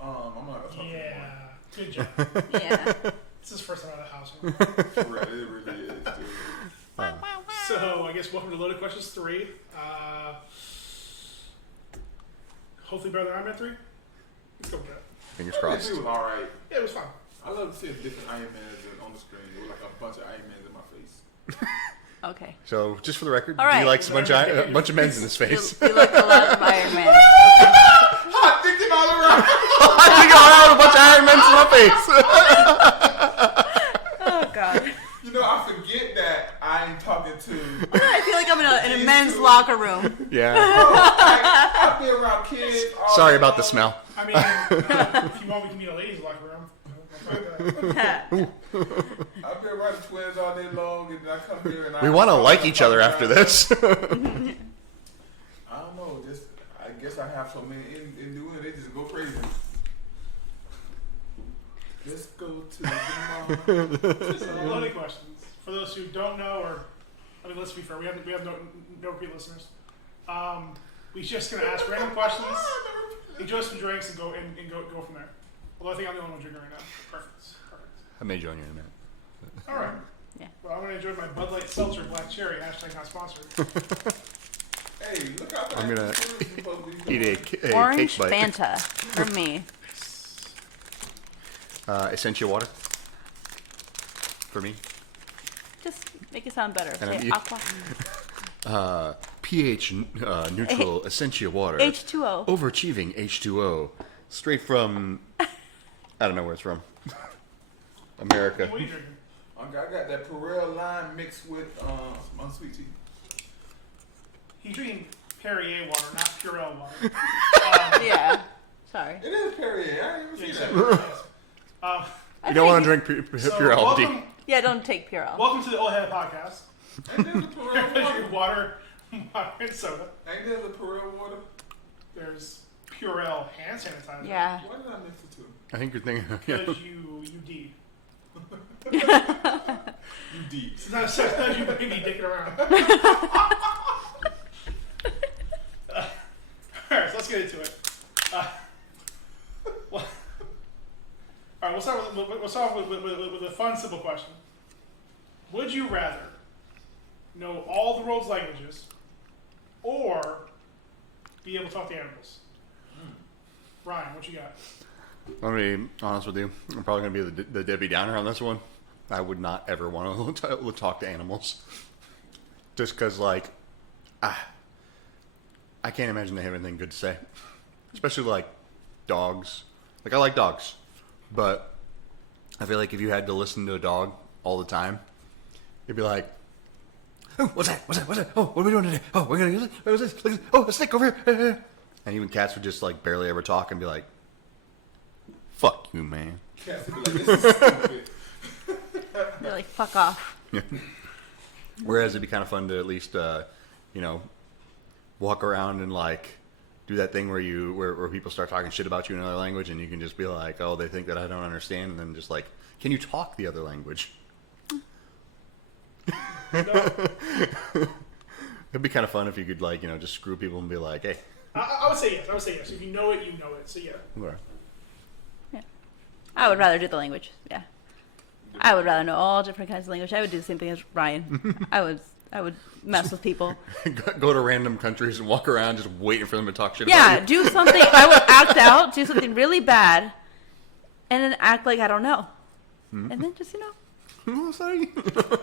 I'm not gonna talk Yeah. Good job. Yeah. This is the first time out of the house. anymore. Right, it really is, dude. So I guess welcome to Loaded Questions 3. Hopefully better than Iron Man 3. Let's go with that. Fingers It crossed. was alright. Yeah, it was fun. I love to see different Iron Mans on the screen. There were like a bunch of Iron Mans in my face. Okay. So, just for the record, All right. he likes a bunch of men's in his face. You like a lot of Iron Man. Hot thinking all around. I think I'll have a bunch of Iron Men's in my face. Oh God. You know, I forget that I'm talking to. I feel like I'm in a men's locker room. Yeah. I've been around kids. all Sorry day about the long. smell. I mean, if you want, we can meet a ladies' locker room. I've been around the twins all day long, and I come here and We want to like each other after this. I don't know. Just I guess I have so many in doing it. They just go crazy. Let's go to the mall. So Loaded Questions. For those who don't know, let's be fair, we have no repeat listeners. We just gonna ask random questions, enjoy some drinks, and go from there. Although I think I'm the only one drinking right now. Perfect. I may join you in a minute. All right. Yeah. Well, I'm gonna enjoy my Bud Light Seltzer Black Cherry. # not sponsored. Hey, look out for I'm that. gonna You're supposed to be Eat doing. a Orange cake bite. Fanta for me. Essentia water. For me. Just make it sound better. And Say I'm- aqua. pH neutral Essentia water. H2O. Overachieving H2O. Straight from, I don't know where it's from. America. What are you drinking? I got that Perel lime mixed with some unsweet tea. He's drinking Perrier water, not Purell water. Yeah. Sorry. It is Perrier. I didn't Yeah, even you see said that. yes. You don't want to drink pure LD. Yeah, don't take Purell. Welcome to the Old Head Podcast. Ain't there a Perel Drink water? water and soda. Ain't there a Perel water? There's Purell hand sanitizer. Yeah. Why did I mix the two? I think you're thinking. Because you D. You deep. Sometimes you may be dicking around. Alright, so let's get into it. Well, alright, we'll start with a fun, simple question. Would you rather know all the world's languages or be able to talk to animals? Ryan, what you got? I'm going to be honest with you. I'm probably going to be the Debbie Downer on this one. I would not ever want to talk to animals. Just because, like, I can't imagine they have anything good to say. Especially, like, dogs. Like, I like dogs. But I feel like if you had to listen to a dog all the time, you'd be like, oh, what's that? What's that? What's that? Oh, what are we doing today? Oh, we're going to use it? What is this? Look at this. Oh, a snake over here. And even cats would just, like, barely ever talk and be like, fuck you, man. Cats would be like, this is stupid. They're like, fuck off. Whereas it'd be kind of fun to at least, walk around and like do that thing where people start talking shit about you in another language, and you can just be like, oh, they think that I don't understand, and then just like, can you talk the other language? It'd be kind of fun if you could like, just screw people and be like, hey. I would say yes. I would say yes. If you know it, you know it. So yeah. Whatever. I would rather do the language. Yeah. I would rather know all different kinds of language. I would do the same thing as Ryan. I would mess with people. Go to random countries and walk around just waiting for them to talk shit Yeah, about you. do something. I would act out, do something really bad, and then act like I don't know. And then just, Oh, sorry. Devon?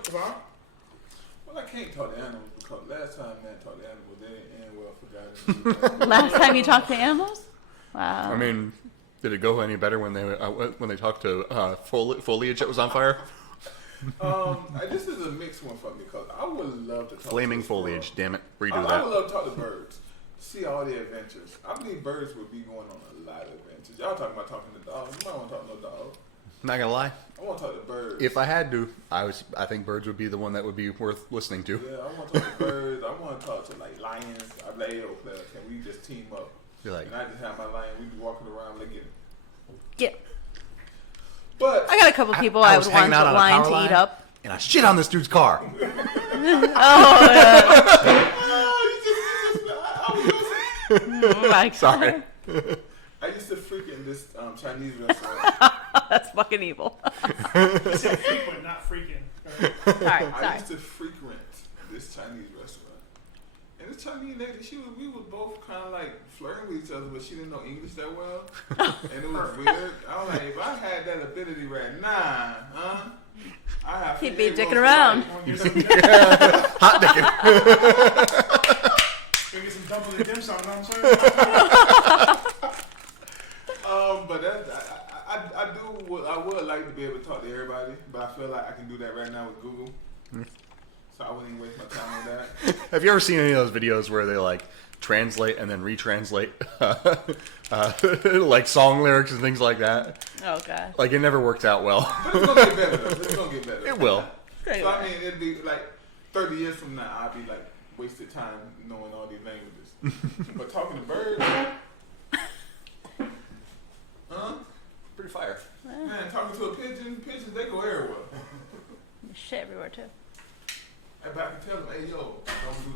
Well, I can't talk to animals because last time man talked to animals, they didn't end well. Forgot it. last time you talked to animals? Wow. I mean, did it go any better when they talked to foliage that was on fire? This is a mixed one for me because I would love to talk Flaming to a foliage, squirrel. damn it. Redo I that. would love to talk to birds, see all the adventures. I believe birds would be going on a lot of adventures. Y'all talking about talking to dogs. You might want to talk to no dog. Not gonna lie. I want to talk to birds. If I had to, I think birds would be the one that would be worth listening to. Yeah, I want to talk to birds. I want to talk to like lions. I'm like, yo, player, can we just team up? You're like, And I just have my lion. We be walking around like it. Yeah. But I got a couple people I I was would want hanging out to on a line power to line. eat up. and I shit on this dude's car. Oh, yeah. I was gonna say, Oh my God. Sorry. I used to freaking this Chinese restaurant. That's fucking evil. I said frequent, not freaking. Sorry, I sorry. used to frequent this Chinese restaurant. And this Chinese lady, we were both kind of like flirting with each other, but she didn't know English that well. And it was weird. I was like, if I had that ability right now, I have He'd to be go dicking for around. life. Hot dicking. Gonna get some double the dim sum, you know what I'm saying? But I would like to be able to talk to everybody, but I feel like I can do that right now with Google. So I wouldn't even waste my time on that. Have you ever seen any of those videos where they like translate and then retranslate like song lyrics and things like that? Oh, God. Like it never worked out well. But it's gonna get better. Though. It's gonna get better. It will. So I mean, it'd be like 30 years from now, I'll be like wasted time knowing all these languages. But talking to birds, Pretty fire. man, talking to a pigeons, they go everywhere. Shit everywhere, too. I about to tell them, hey, yo, don't do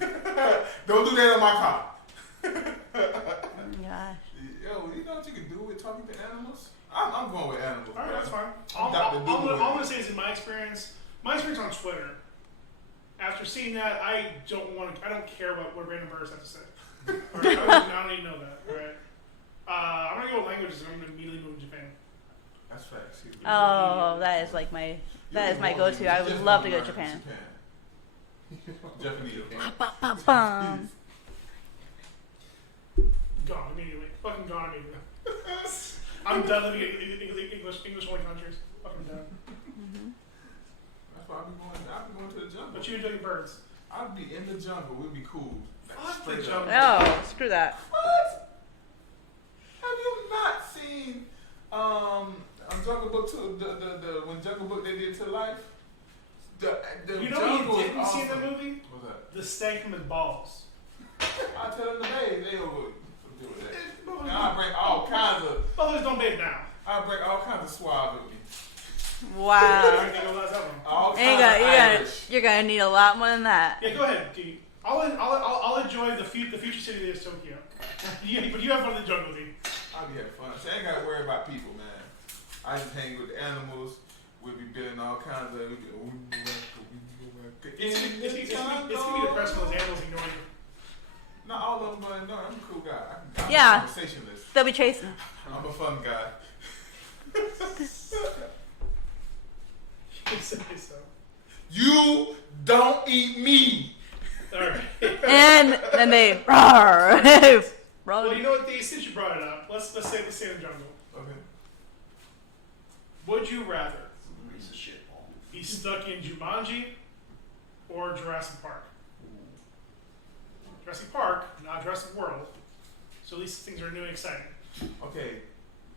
that. Don't do that on my car. Gosh. Yo, you know what you can do with talking to animals? I'm going with animals. Alright, bro. that's fine. I'm gonna say is in my experience on Twitter. After seeing that, I don't care what random birds have to say. Right? I don't even know that. Right? I'm gonna go with languages, and I'm gonna immediately move to Japan. That's facts. Oh, that is like my go-to. I would love to go to Japan. Japanese. Bum. Gone immediately. Fucking gone immediately. I'm done living in English only countries. Fucking done. That's why I'll be going to the jungle. But you enjoy your birds. I'd be in the jungle. We'd be cool. Fuck the Straight jungle. up. No, screw that. What? Have you not seen on Jungle Book 2, the when Jungle Book they did to life? The You know jungle what you is didn't see in awesome. that movie? What's that? The stank from his balls. I tell them to bathe. They will do that. Now I bring all kinds of. Mothers don't bathe now. I bring all kinds of suave with me. Wow. Everything goes last ever. All And kinds of Irish. you're gonna need a lot more than that. Yeah, go ahead, D. I'll enjoy the future city that is Tokyo. But you have fun in the jungle, D. I'll be having fun. So I ain't got to worry about people, man. I just hang with the animals. We'll be building all kinds of. It's gonna be depressing when those animals ignore you. Not all of them, but no, I'm a cool guy. I'm Yeah. a conversationalist. They'll be chasing. I'm a fun guy. You say so. You don't eat me. All right. And then they roar. Well, you know what, D? Since you brought it up, let's stay in the jungle. Okay. Would you rather Piece of shit, Paul. be stuck in Jumanji or Jurassic Park? Jurassic Park, not Jurassic World. So at least things are new and exciting. Okay.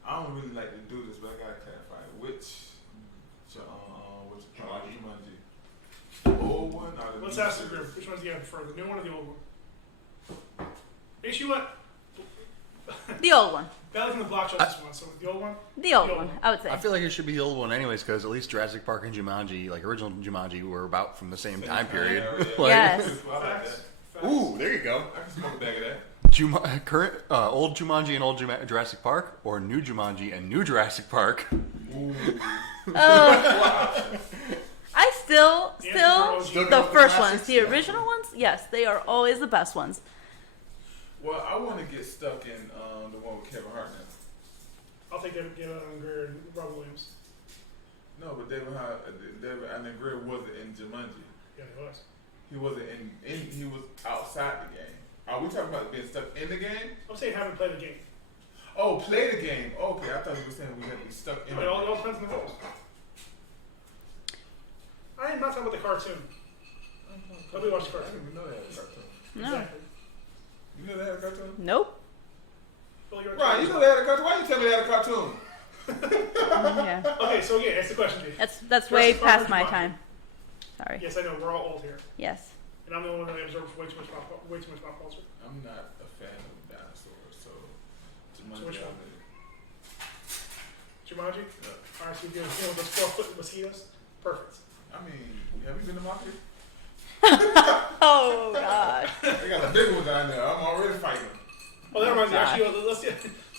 I don't really like to do this, but I gotta clarify which Jumanji. The old one or the Let's new ask the series? group. Which one do you prefer, the new one or the old one? Make sure you let The old one. Beli from the block chose this one. So the old one? The old one, I would say. I feel like it should be the old one anyways, because at least Jurassic Park and Jumanji, like original Jumanji, were about from the same time period. Like- Yes. I like Facts. that. Facts. Ooh, there you go. I can smoke a bag of that. Current old Jumanji and old Jurassic Park, or new Jumanji and new Jurassic Park. Ooh. Oh, I still Still the go with first the ones, classics? the original ones. Yes, they are always the best ones. Well, I want to get stuck in the one with Kevin Hart now. I'll take David Greer and Rob Williams. No, but David Greer wasn't in Jumanji. Yeah, he was. He wasn't in. He was outside the game. Are we talking about being stuck in the game? I'm saying haven't played the game. Oh, play the game. Okay, I thought you were saying we had to be stuck in. It all depends on the rules. I am not talking about the cartoon. Nobody watched the I cartoon. didn't even know they had a cartoon. No. Exactly. You know they had a cartoon? Nope. Right, you know they had a cartoon. Why you tell me they had a cartoon? Yeah, Okay, so yeah, that's the question, Jay. that's way Jurassic Park past or my Jumanji? time. Sorry. Yes, I know we're all old here, Yes. and I'm the only one that absorbs way too much pop culture. I'm not a fan of dinosaurs, so Jumanji. which one? I really- Jumanji. Yeah. All right, so you deal with those 4-foot mosquitoes. Perfect. I mean, have you been to market? Oh God. They got the big ones down there. I'm already fighting them. Oh, that reminds me. God. Actually,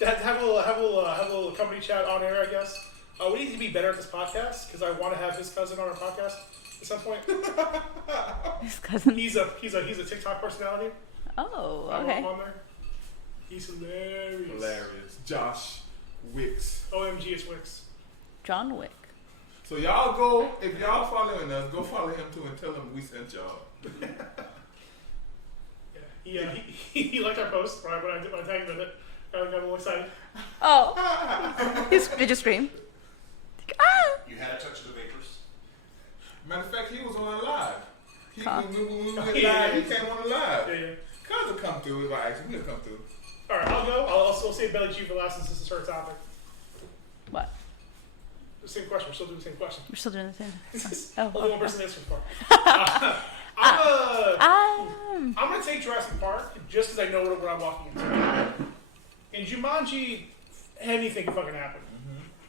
let's have a little company chat on air, I guess. We need to be better at this podcast because I want to have his cousin on our podcast at some point. His cousin. He's a TikTok personality. Oh, I want okay. him on there. He's hilarious. Hilarious. Josh Wicks. OMG, it's Wix. John Wick. So y'all go, if y'all following us, go follow him too and tell him we sent y'all. Yeah, he liked our post when I tagged him in it. I got a little excited. Oh. Did you scream? Ah! You had a touch of the vapors. Matter of fact, he was on our live. Huh. When we went Yeah, live, he yeah. came on the live. Yeah. Cuz will come through if I ask him. He'll come through. All right, I'll go. I'll also say Beli G for last since this is her topic. What? The same question. We're still doing the same question. We're still doing the same. Only Oh. one person answered for. Um. I'm gonna take Jurassic Park just because I know what I'm walking into. In Jumanji, anything can fucking happen.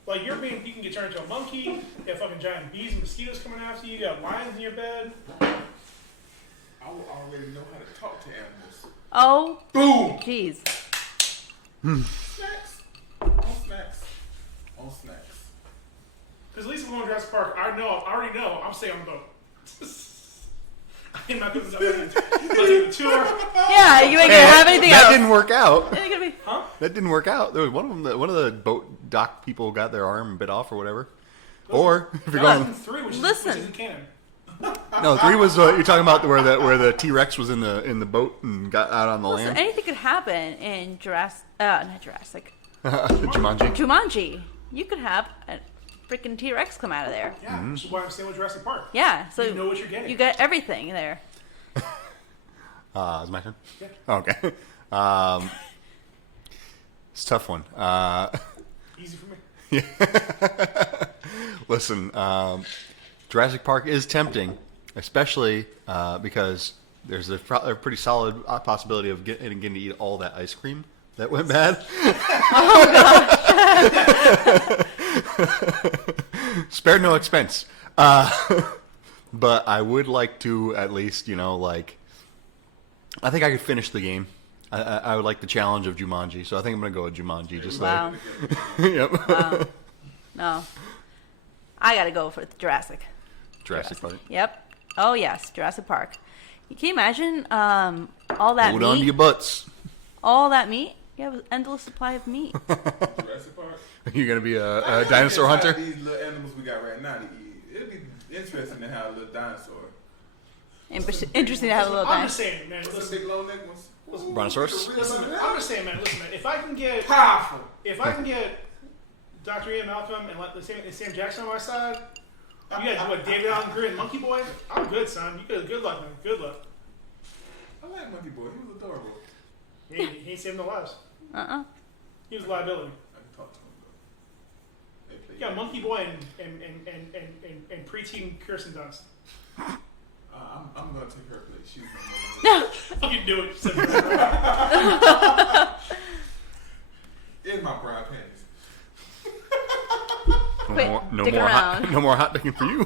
Like you can get turned into a monkey. You have fucking giant bees and mosquitoes coming after you. You got lions in your bed. I will already know how to talk to animals. Oh. Boom! Jeez. Snacks. On snacks. On snacks. Because at least if we're going to Jurassic Park, I already know I'm staying on the boat. I'm not going to the tour. Yeah, you ain't gonna have anything that else. didn't work out. It ain't gonna be. Huh? That didn't work out. There was one of them. One of the boat dock people got their arm bit off or whatever. Or if you're That was going, in 3, which Listen. isn't canon. no, 3 was you're talking about where the T-Rex was in the boat and got out on the Listen, land. anything could happen in not Jurassic. Jumanji. Jumanji. You could have a freaking T-Rex come out of there. Yeah, which is why I'm staying with Jurassic Park. Yeah, so You know what you're getting. You got everything there. Is my turn? Yeah. Okay. It's a tough one. Easy for me. Listen, Jurassic Park is tempting, especially because there's a pretty solid possibility of getting to eat all that ice cream that went bad. Spare no expense. But I would like to at least, I think I could finish the game. I would like the challenge of Jumanji, so I think I'm going to go with Jumanji. Just Wow. yep. Wow. No. I gotta go for Jurassic. Jurassic Park. Yep. Oh yes, Jurassic Park. Can you imagine all that Hold meat? on to your butts. All that meat? You have an endless supply of meat. Jurassic Park. You're going to be I a like dinosaur just how hunter? These little animals we got right now to eat. It'd be interesting to have a little dinosaur. Interesting to have a little I'm bit. just saying, man. What's the Listen, big low neck ones? Ooh, Brontosaurus? listen, man. I'm just saying, man. Listen, man. If I can get Powerful. Dr. Ian Malcolm and Sam Jackson on my side, you got what, David Allen Greer and Monkey Boy? I'm good, son. You good luck, man. Good luck. I like Monkey Boy. He was adorable. He ain't saved no lives. He was a liability. I can talk to him though. They play. You got Monkey Boy and preteen Kirsten Dunst. I'm gonna take her place. She's my mother. Fucking do it. In my brown panties. Quit No dicking more around. no more hot dicking for you.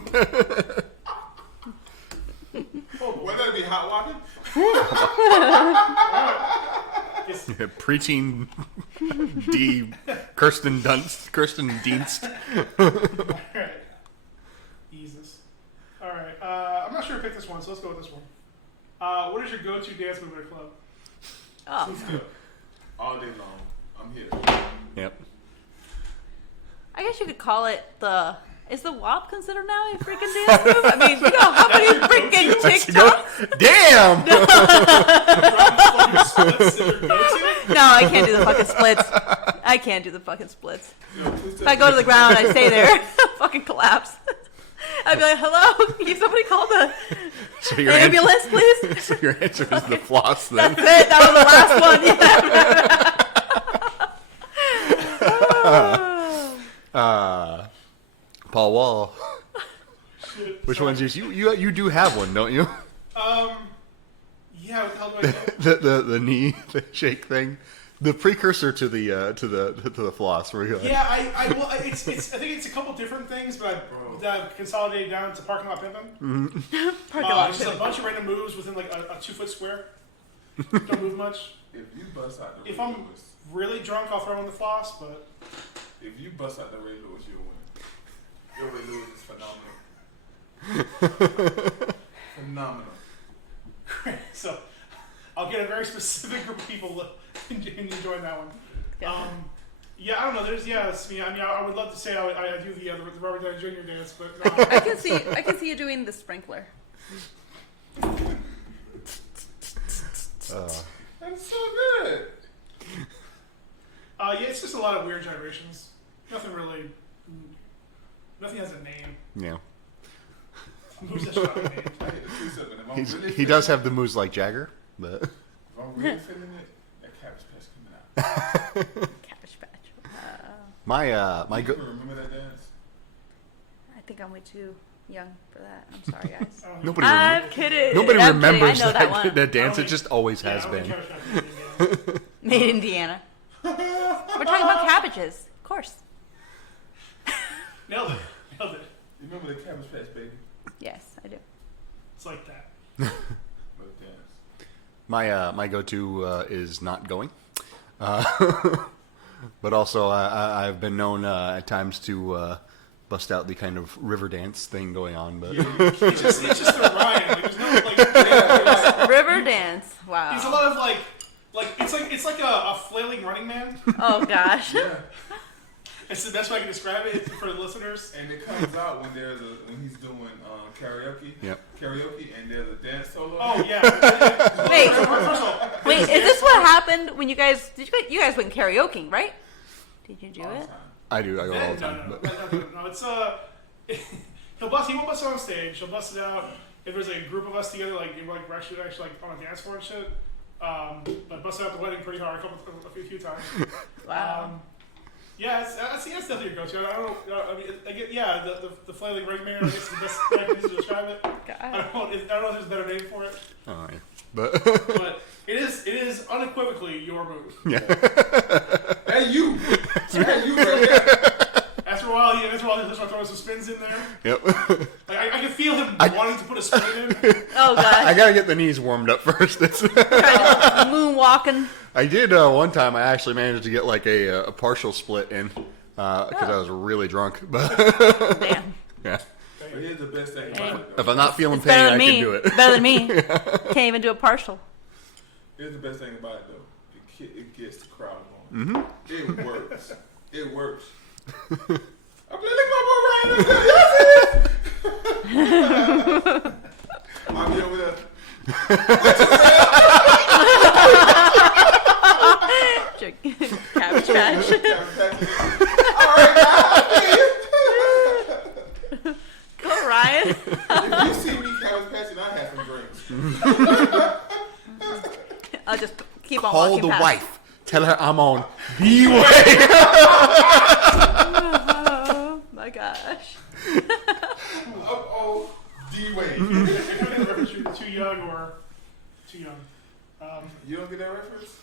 Would that be hot water? Preteen Kirsten Dienst. Alright. Jesus. Alright. I'm not sure who picked this one, so let's go with this one. What is your go-to dance move at a club? Oh. Let's go. All day long. I'm here. Yep. I guess you could call it the. Is the WAP considered now a freaking dance move? I mean, you know how many freaking TikToks? Damn! No, I can't do the fucking splits. I can't do the fucking splits. If I go to the ground, I stay there. Fucking collapse. I'd be like, hello? Can somebody call the So your ambulance, please? So your answer is the floss then. That's it. That was the last one. Yeah. Paul Wall. Which one's yours? You do have one, don't you? Yeah, what the hell do I do? the knee the shake thing, the precursor to the floss. Where you're like, Yeah, I think it's a couple different things, but I've consolidated down to parking lot pimping. Parking lot Just a pimping. bunch of random moves within like a 2-foot square. Don't move much. If you bust out the If Ray I'm Lewis, really drunk, I'll throw in the floss, but if you bust out the Ray Lewis, you'll win. Your Ray Lewis is phenomenal. Phenomenal. so I'll get a very specific group of people enjoying that one. Okay. Yeah, I don't know. It's me. I mean, I would love to say I do the Robert Downey Jr. dance, but I can see you doing the sprinkler. That's so good. yeah, it's just a lot of weird gyrations. Nothing has a name. yeah. Moves that shot a name. I hit the two-step, and if I'm really He does have the moves like Jagger, but If I'm really feeling it, that cabbage patch coming out. Cabbage patch. my You go. can remember that dance? I think I'm way too young for that. I'm sorry, guys. Nobody I'm kidding. Nobody I'm remembers kidding. I know that one. that dance. I It just always has I been. only Cabbage Patch Kids, Made in Indiana. We're talking about cabbages, of course. Nailed it. Nailed it. You remember the cabbage patch, baby? Yes, I do. It's like that. What dance? My go-to is not going, but also I've been known at times to bust out the kind of river dance thing going on, but It's just the Ryan. Like, there's no like. River dance. Wow. He's a lot of like it's like a flailing running man. Oh gosh. Yeah. It's the best way I can describe it for the listeners. And it comes out when he's doing karaoke. Yep. Karaoke, and there's a dance solo. Oh yeah. Wait. First of all, Wait, is this what happened when you guys you guys went karaoke, right? Did you do All the it? time. I do. I go all the time. No. But It's he won't bust it on stage. He'll bust it out if there's a group of us together, like we're actually like on a dance floor and shit. But busted out the wedding pretty hard a few times. Wow. Yeah, that's definitely your go-to. I don't know. I mean, again, yeah, the flailing ring man. I guess is the best way I can use to describe it. I don't know if there's a better name for it. oh, yeah. But But it is unequivocally your move. Hey, you! Hey, you right there! After a while, he'll throw some spins in there. yep. Like I can feel him wanting to put a spin in. Oh gosh. I gotta get the knees warmed up first. Moonwalking. I did one time. I actually managed to get like a partial split in because I was really drunk. But Damn. yeah, But here's the best thing about it, though. if I'm not feeling It's better pain, than I me. can do it. Better than me. Can't even do a partial. Here's the best thing about it, though. It gets the crowd going. It works. It works. I'm like, look my boy Ryan. Yes, I'm here with Cabbage patch. All right, Go, Ryan. if you see me cabbage patching, I have some drinks. I'll just keep on Call walking the past. wife. Tell her I'm on the way. Oh my gosh. Oh, D-Way. If you're too young or too young. You don't get that reference?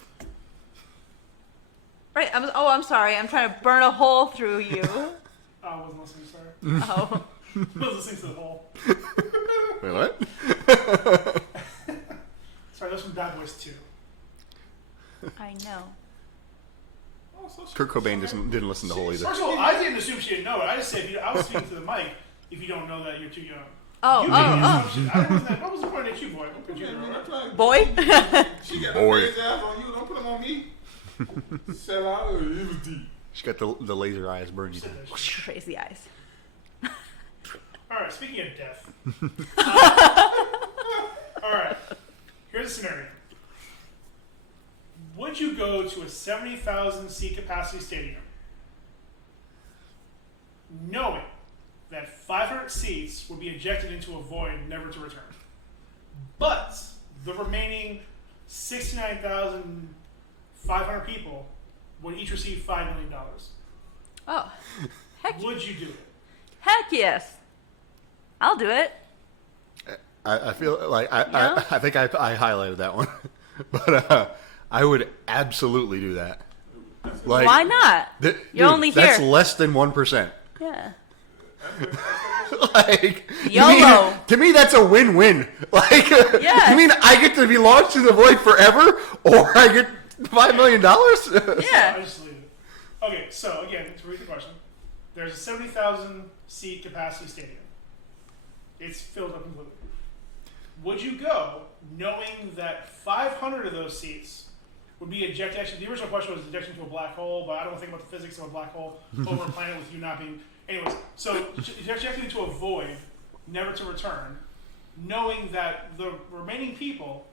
Right. I'm sorry. I'm trying to burn a hole through you. I wasn't listening. Sorry. Oh. I was listening to the whole. Wait, what? Sorry, that's from Bad Boys 2. I know. Oh, so Kurt Cobain didn't listen to Hole either. First of all, I didn't assume she didn't know it. I just said I was speaking to the mic. If you don't know that, you're too young. Oh, You oh, made oh. the assumption. What was the point at you, boy? Don't put you Yeah, in man, there, I'm trying to- Boy. She got Boy. the crazy eyes on you. Don't put them on me. Sell out. It was deep. She's got the laser eyes burning you down. Crazy eyes. All right, speaking of death. All right, here's a scenario. Would you go to a 70,000 seat capacity stadium knowing that 500 seats would be ejected into a void never to return, but the remaining 69,500 people would each receive $5 million? Oh. Heck, Would you do it? heck yes. I'll do it. I feel like Yeah? I think I highlighted that one, but I would absolutely do that. Like, Why not? You're only That's here. less than 1%. Yeah. Like YOLO. to me, that's a win-win. Like, Yeah. you mean I get to be launched to the void forever, or I get $5 million? Yeah. I just leave it. Okay, so again, to read the question, there's a 70,000 seat capacity stadium. It's filled up completely. Would you go knowing that 500 of those seats would be ejected? Actually, the original question was ejection to a black hole, but I don't think about the physics of a black hole over a planet with you not being. Anyways, so ejected into a void, never to return, knowing that the remaining people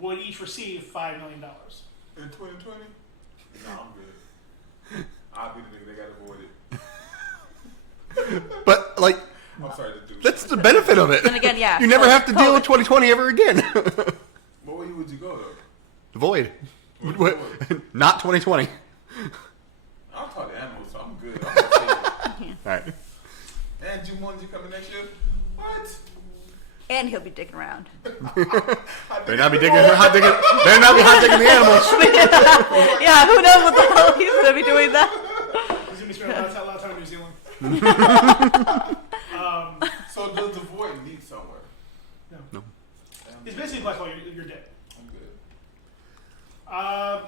would each receive $5 million. In 2020? No, I'm good. I'll be the nigga that got avoided. But like, I'm sorry to do. that's the benefit of it. Then again, yeah. You never have to deal with COVID. 2020 ever again. What way would you go though? The void. Where's the What- void? Not 2020. I'll talk to animals, so I'm good. I'm gonna All right. And Jumanji coming next year? What? And he'll be digging around. Better not be digging. Better not be hot digging the animals. Yeah, who knows what the hell he's going to be doing that. He's gonna be spending a lot of time in New Zealand. So does the void lead somewhere? No. No. It's basically a black hole. You're dead. I'm good. Uh,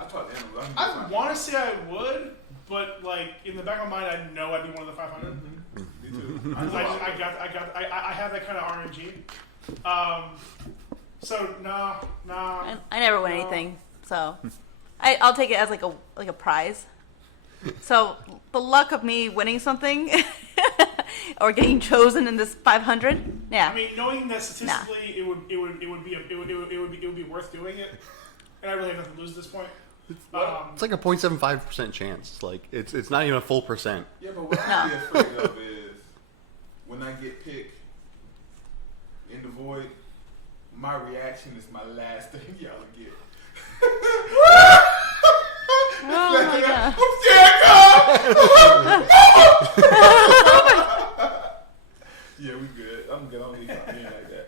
I talk to animals. I want to say I would, but like in the back of my mind, I know I'd be one of the 500. Mm-hmm. Me too. I have that kind of RNG. So nah. I never win anything, so I'll take it as like a prize. So the luck of me winning something or getting chosen in this 500, yeah. I mean, knowing that statistically it would be worth doing it, and I really have nothing to lose at this point. It's like a 0.75% chance. Like it's not even a full percent. Yeah, but what I'd be afraid of is when I get picked in the void, my reaction is my last thing y'all get. Oh my God. I'm scared, God. Yeah, we good. I'm good. I don't need something like that.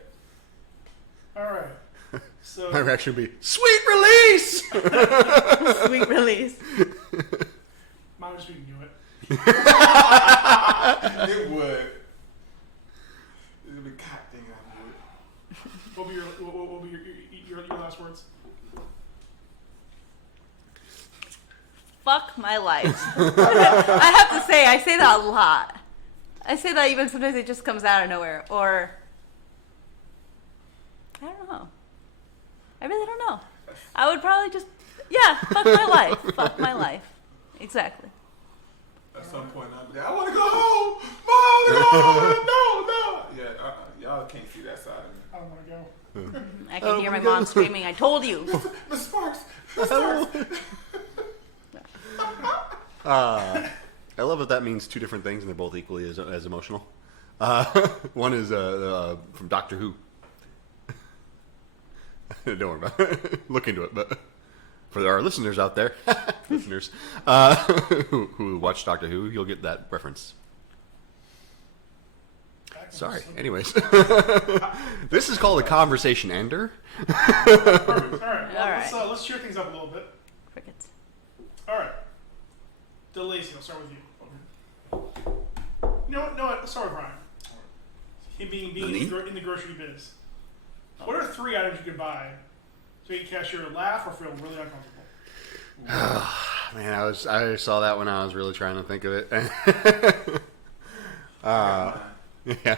All right. So My reaction would be sweet release. Sweet release. mine was we can do it. It would. It would be God dang it, I would. What will be your last words? Fuck my life. I have to say, I say that a lot. I say that even sometimes it just comes out of nowhere. Or, I don't know. I really don't know. I would probably just, yeah, fuck my life. Fuck my life. Exactly. At some point, I'll be like, I want to go home. Mom, no. Yeah, y'all can't see that side of me. I don't want to go. I can hear my mom screaming, I told you. Miss Sparks. Miss Sparks. I love that means two different things, and they're both equally as emotional. One is from Doctor Who. Don't worry about it. Look into it. But for our listeners out there, listeners who watch Doctor Who, you'll get that reference. Sorry. Anyways, this is called a conversation ender. Perfect. All right. Well, All right. Let's cheer things up a little bit. Crickets. All right. DeLacy, I'll start with you. You know what? No, let's start with Ryan. Him being in the grocery biz. What are 3 items you could buy to make a cashier laugh or feel really uncomfortable? Man, I saw that when I was really trying to think of it. Yeah.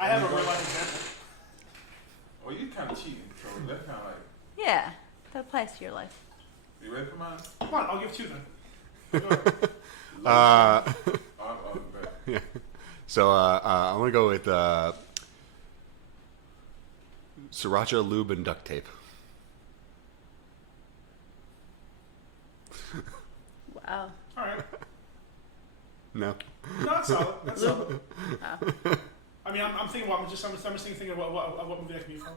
I have a real life example. Oh, you kind of cheating, so that's kind of like. Yeah, that applies to your life. You ready for mine? Come on, I'll give 2 then. Go ahead. Yeah. So I'm gonna go with sriracha, lube, and duct tape. Wow. All right. No. No, that's solid. That's solid. Wow. I mean, I'm thinking. I'm just thinking of what movie that could be from.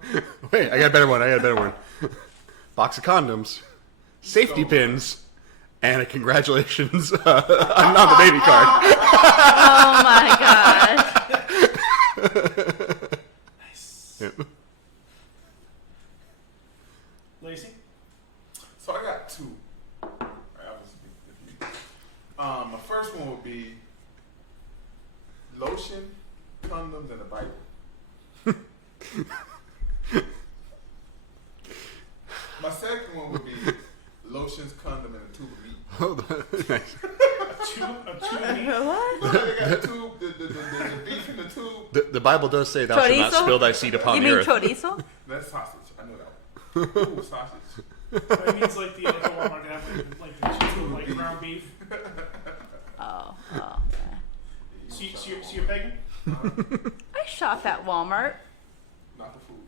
Wait, I got a better one. Box of condoms, safety pins, and a congratulations on the baby card. Oh my gosh. Nice. Yep. Lacey? So I got 2. My first one would be lotion, condoms, and a Bible. My second one would be lotions, condom, and a tube of meat. Oh, nice. A tube of meat? What? You know, they got the tube, the beef in the tube. The Bible does say, "Thou shalt not Chorizo? spill thy seed upon You the mean earth." chorizo? That's sausage. I know that one. Ooh, sausage. It means like the Walmart can have like the cheese with like ground beef. Oh, okay. So you're pegging? I shop at Walmart. Not the food.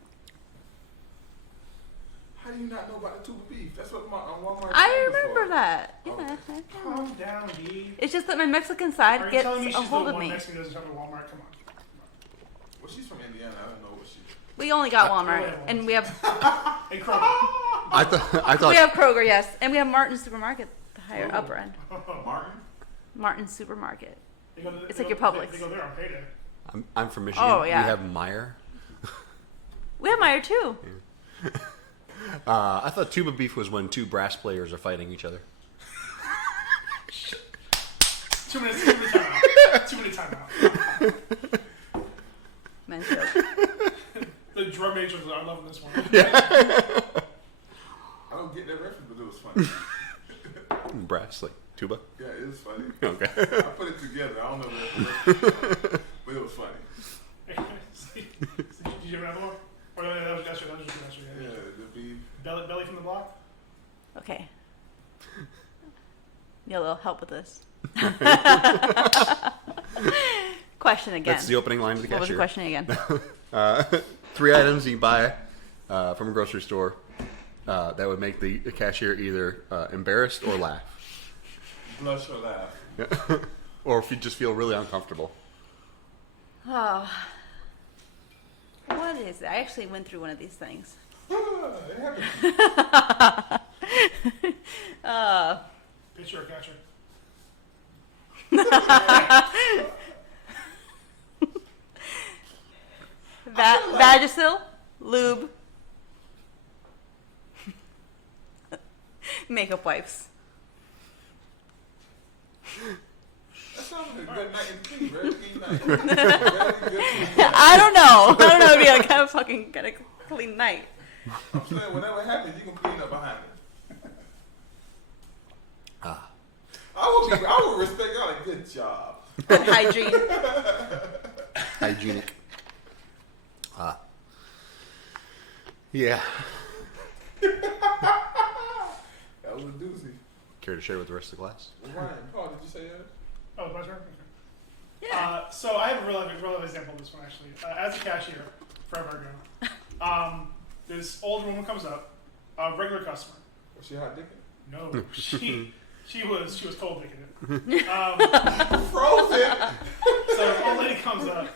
How do you not know about the tube of beef? That's what my Walmart. I is remember for. that. Yeah. Okay. Calm down, D. It's just that my Mexican Are side you gets telling me a she's the hold of one me. Mexican who doesn't shop at Walmart? Come on. Well, she's from Indiana. I don't know what she. We only got Walmart, and we have Hey, Kroger. I thought we have Kroger, yes, and we have Martin Supermarket, the higher upper end. Martin. Martin Supermarket. They go, It's like your Publix. They go there on payday. I'm from Michigan. Oh, yeah. We have Meyer. We have Meyer too. I thought tube of beef was when 2 brass players are fighting each other. 2 minutes timeout. 2 minute timeout. Men's joke. The drum majors are loving this one. I don't get that reference, but it was funny. Brass, like Tuba? Yeah, it was funny. Okay. I put it together. I don't know where it was, but it was funny. Did you have another one? Or no, that was just your Yeah, the beef. Belly from the block? Okay. Need a little help with this. Question again. That's the opening line of the What was the cashier. question again? 3 items you buy from a grocery store that would make the cashier either embarrassed or laugh. Blush or laugh. Or if you just feel really uncomfortable. Oh. What is it? I actually went through one of these things. It happened. Pitcher or catcher? Vagisil, lube, makeup wipes. That sounds like a good night in tea. Very clean night. Very good clean night. I don't know. It'd be like kind of clean night. I'm saying whatever happens, you can clean up behind it. I would respect y'all a good job. Good hygiene. Hygienic. Yeah. That was a doozy. Care to share with the rest of the class? Ryan, Paul, did you say that? Oh, my turn? Okay. Yeah. So I have a real life example of this one, actually. As a cashier, forever ago, this old woman comes up, a regular customer. Was she hot dicking? No, she was cold dicking it. Frozen! So the old lady comes up,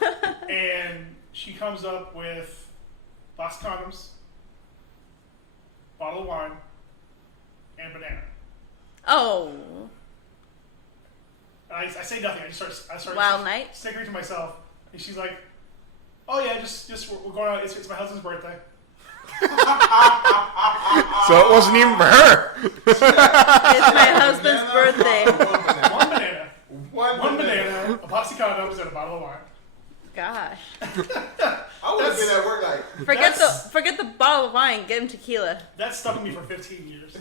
and she comes up with box condoms, bottle of wine, and banana. Oh. And I say nothing. I start Wild night. snickering to myself, and she's like, "Oh yeah, just we're going out. It's my husband's birthday." So it wasn't even for her. It's my husband's birthday. One banana, a box of condoms, and a bottle of wine. Gosh. I would have been at work like, Forget the bottle of wine. Get him tequila. That stuck with me for 15 years.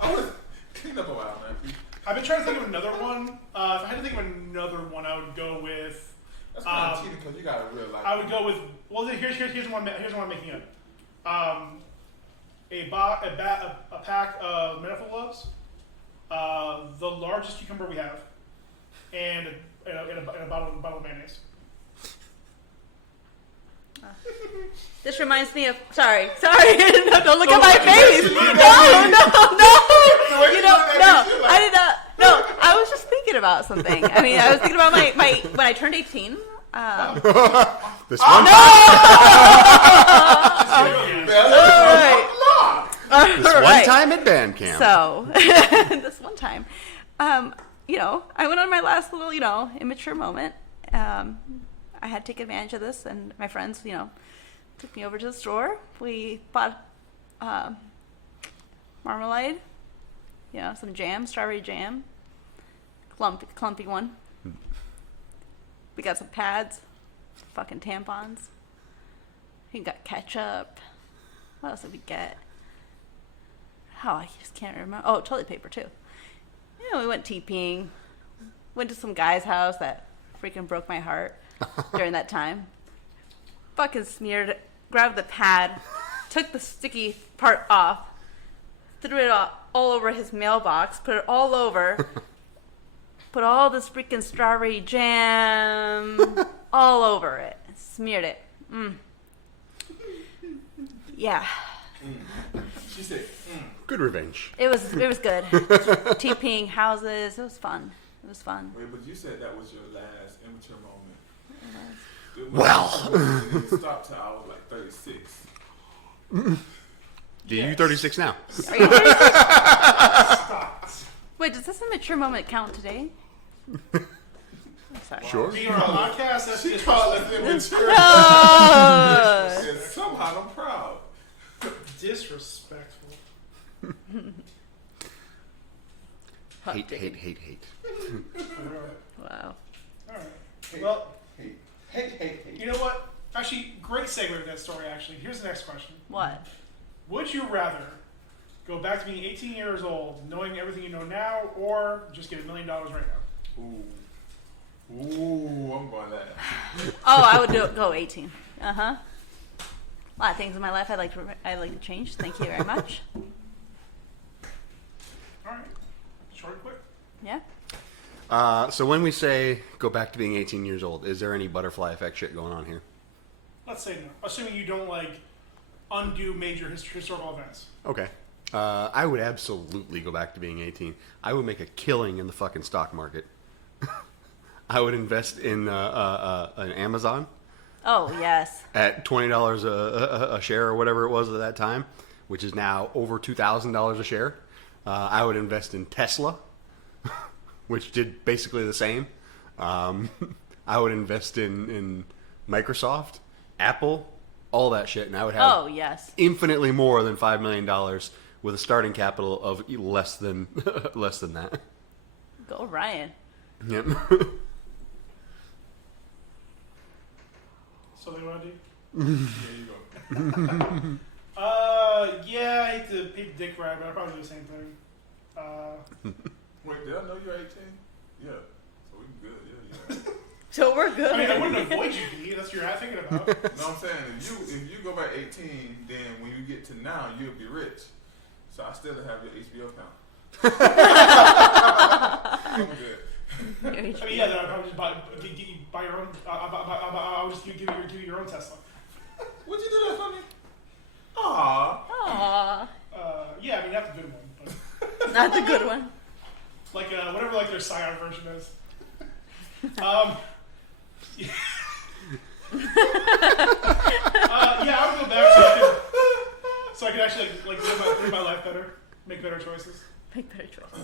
I would clean up a while, man. I've been trying to think of another one. If I had to think of another one, I would go with. That's kind of cheating because you got a real life. I would go with. Well, here's one. Here's one I'm making up. A pack of medical gloves, the largest cucumber we have, and a bottle of mayonnaise. This reminds me of. Sorry. No, don't look at my face. No. You don't. No, I did not. No, I was just thinking about something. I mean, I was thinking about my when I turned 18. This one Right. time at band camp. So, this one time, I went on my last little, immature moment. I had to take advantage of this, and my friends, took me over to the store. We bought marmalade, some jam, strawberry jam, clumpy one. We got some pads, fucking tampons. We got ketchup. What else did we get? Oh, I just can't remember. Oh, toilet paper too. We went TPing. Went to some guy's house that freaking broke my heart during that time. Fucking smeared, grabbed the pad, took the sticky part off, threw it all over his mailbox, put it all over, put all this freaking strawberry jam all over it, smeared it. Yeah. She said, Good revenge. It was good. TPing houses. It was fun. Wait, but you said that was your last immature moment. Well. You stopped till I was like 36. Yeah, you 36 now. Are you 36? Stop. Wait, does this immature moment count today? I'm sorry. Sure. Being on a podcast, that's She just called us immature. Oh. And somehow I'm proud. disrespectful. Hate. Wow. Alright. Hate, Well, hate. you know what? Actually, great segue to that story, actually. Here's the next question. What? Would you rather Go back to being 18 years old, knowing everything you know now, or just get $1 million right now. Ooh, I'm going that. Oh, I would go 18. A lot of things in my life I'd like to change. Thank you very much. All right. Short and quick. Yeah. So when we say go back to being 18 years old, is there any butterfly effect shit going on here? Let's say no. Assuming you don't, undo major historical events. Okay. I would absolutely go back to being 18. I would make a killing in the fucking stock market. I would invest in an Amazon. Oh, yes. At $20 a share or whatever it was at that time, which is now over $2,000 a share. I would invest in Tesla, which did basically the same. I would invest in Microsoft, Apple, all that shit, and I would have Oh, yes. infinitely more than $5 million with a starting capital of less than that. Go Ryan. Yep. So they want to do? There you go. Yeah, I hate to dick ride, but I'll probably do the same thing. Wait, did I know you're 18? Yeah. So we good. Yeah. So we're good. I mean, I wouldn't avoid you, D. That's what you're thinking about. No, I'm saying if you go back 18, then when you get to now, you'll be rich. So I still have your HBO account. I'm good. I mean, yeah, then I'd probably just buy your own. I would just give you your own Tesla. Would you do that for me? Aww. Aww. Yeah, I mean, that's a good one. But Not the good one. whatever, their Scion version is. Yeah, I would go back so I could actually live my life better, make better choices. Make better choice.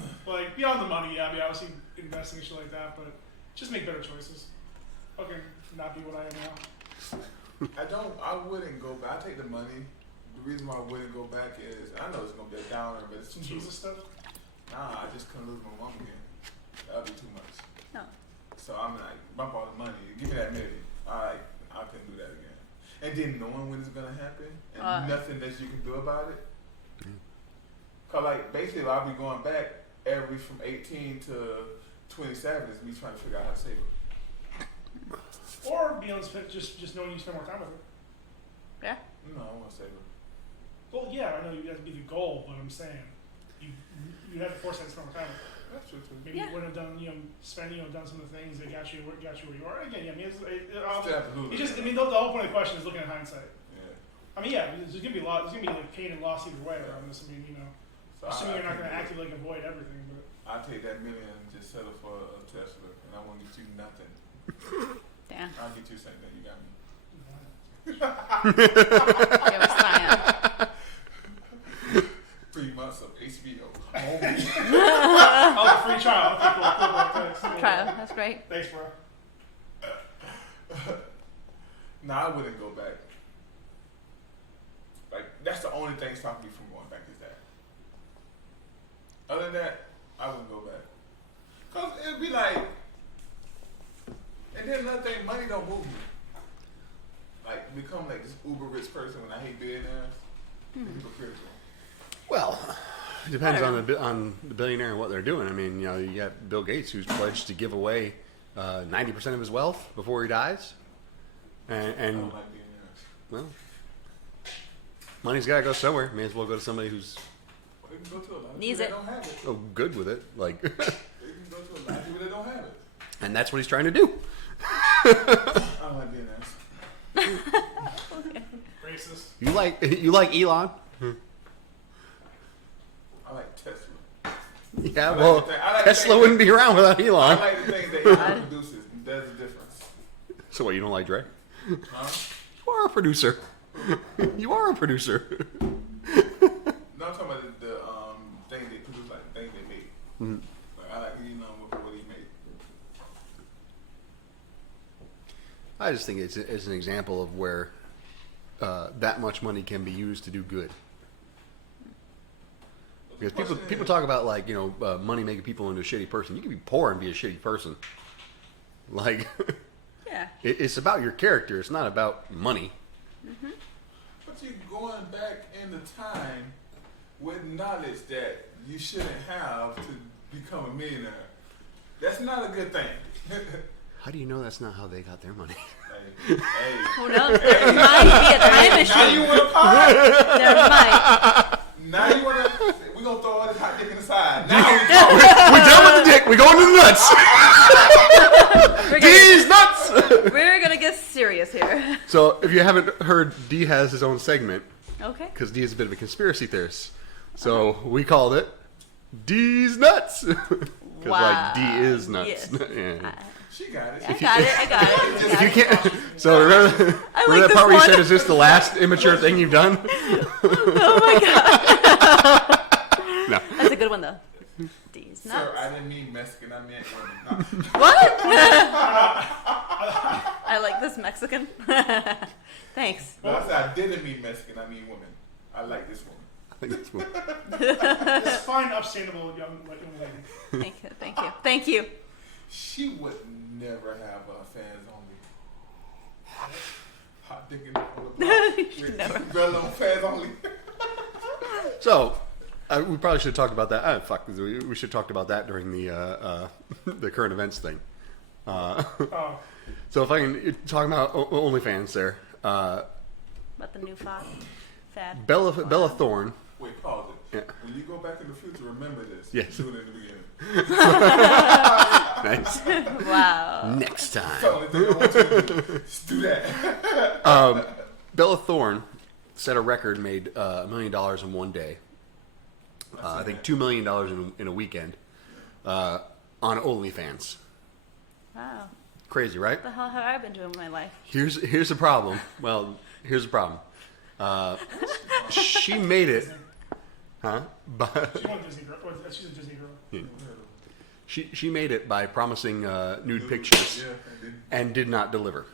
Beyond the money, yeah, I mean, obviously investing and shit like that, but just make better choices. Okay, not be what I am now. I wouldn't go back. I take the money. The reason why I wouldn't go back is, I know it's going to be a downer, but it's Some true. Jesus stuff. Nah, I just couldn't lose my mom again. That would be too much. No. So I'm like, bump all the money. Give me that million. Alright, I couldn't do that again. And then knowing when it's going to happen and nothing that you can do about it. Cause basically I'll be going back from 18 to 27 is me trying to figure out how to save it. Or be on just knowing you spend more time with her. Yeah. No, I want to save it. Well, yeah, I know you have to be the goal, but I'm saying you have to force that to spend more time with her. That's true too. Maybe Yeah. you wouldn't have done, done some of the things that got you where you are. Again, yeah, I mean, Still have to lose it's just, it. I mean, the whole point of the question is looking at hindsight. Yeah. I mean, yeah, there's gonna be pain and loss either way around this. I mean, So assuming I you're not gonna can't do actively avoid everything, but it. I'll take that million and just settle for a Tesla, and I won't get you nothing. Damn. I'll get you the same thing you got me. Give us Scion. 3 months of HBO. oh, the free trial. Okay, cool. Thanks. Trial. That's great. Thanks, bro. No, I wouldn't go back. That's the only thing stopping me from going back is that. Other than that, I wouldn't go back. Cause it'd be like, and then another thing, money don't move me. Become this uber rich person when I hate billionaires. People critical. Well, it depends on the billionaire and what they're doing. I mean, you got Bill Gates who's pledged to give away 90% of his wealth before he dies, I and don't like billionaires. well, money's got to go somewhere. May as well go to somebody who's They can go to a lot of Needs people it. that don't have it. good with it, like, They can go to a lot of people that don't have it. and that's what he's trying to do. I don't like billionaires. Racist. You like Elon? I like Tesla. Yeah, like well, the thing- I like Tesla the wouldn't thing be around without I Elon. like the things that Elon produces. There's a difference. So what? You don't like Dre? Huh? You are a producer. You are a producer. No, I'm talking about the thing they produce, the thing they make. Mhm. I like Elon with what he made. I just think it's an example of where that much money can be used to do good. Because people talk about money making people into a shitty person. You can be poor and be a shitty person. Yeah. It's about your character. It's not about money. But you going back in the time with knowledge that you shouldn't have to become a millionaire. That's not a good thing. How do you know that's not how they got their money? Hey. Who knows? There might be a time Now machine. you want a pie? There might. Now you want to? We gonna throw all this hot dick in the side. Now We're done with the dick. We're going to the nuts. We're D's gonna, nuts. we're gonna get serious here. So if you haven't heard, D has his own segment Okay. because D is a bit of a conspiracy theorist. So we called it D's nuts because like D is nuts. Yes. Yeah. she got it. I got it. I got it. If you can't, so remember like that this part where you one. said, "Is this the last immature thing you've done?" Oh my god. No. That's a good one though. These nuts. Sir, I didn't mean Mexican. I meant women. No. What? I like this Mexican. Thanks. No, I said I didn't mean Mexican. I mean women. I like this woman. I think that's what. This fine, upstandable young lady. Thank you. Thank you. Thank you. She would never have fans only. Hot dick in the Never. Girl on fans only. So we probably should have talked about that. Fuck, we should have talked about that during the the current events thing. Oh, So if I can talk about OnlyFans there, About the new fad. Bella Thorne. Wait, pause it. Yeah. When you go back in the future, remember this. Yes. Do it in the beginning. Nice. Wow. Next time. That's the only thing I want you to do. Just do that. Bella Thorne set a record, made $1 million in one day. I think $2 million in a weekend on OnlyFans. Wow. Crazy, right? What the hell have I been doing with my life? Here's the problem. Well, here's the problem. She made it, huh? But she's one Disney girl. She's a Disney girl. she made it by promising nude pictures Yeah, I did. and did not deliver.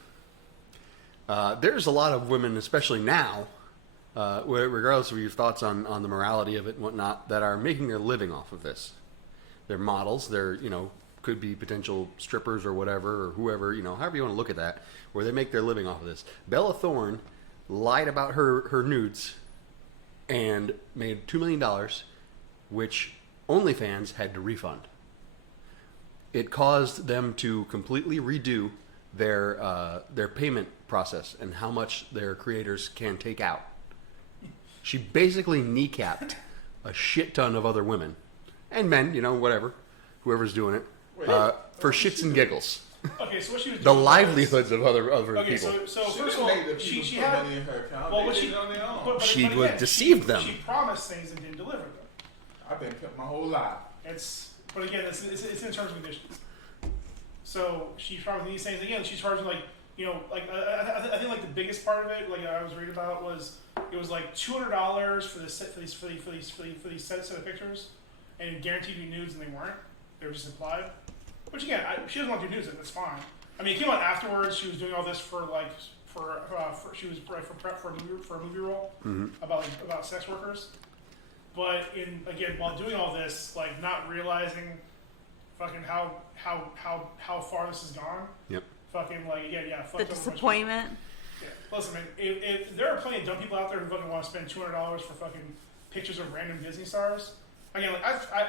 There's a lot of women, especially now, regardless of your thoughts on the morality of it and whatnot, that are making their living off of this. They're models. They're, could be potential strippers or whatever, or whoever, however you want to look at that, where they make their living off of this. Bella Thorne lied about her nudes and made $2 million, which OnlyFans had to refund. It caused them to completely redo their payment process and how much their creators can take out. She basically kneecapped a shit ton of other women and men, whatever, whoever's doing it, for shits and giggles. Okay, so what she was doing The was- livelihoods of other Okay, people. so She first didn't of all, make the people she put had. money in her account. Well, They what did she it on their own. She again, would deceive them. She promised things and didn't deliver them. I've been pimped my whole life. But again, it's in terms and conditions. So she promised these things again. She's charging I think like the biggest part of it, like I was reading about, was it was like $200 for this set for these set of pictures, and it guaranteed you nudes, and they weren't. They were just implied. Which again, she doesn't want to do nudes, and that's fine. I mean, it came out afterwards. She was doing all this for she was for prep for a movie role about sex workers. But while doing all this, like not realizing fucking how far this has gone. Yep. Fucking fuck The disappointment. Yeah. Listen, man, if there are plenty of dumb people out there who fucking want to spend $200 for fucking pictures of random Disney stars. Again, like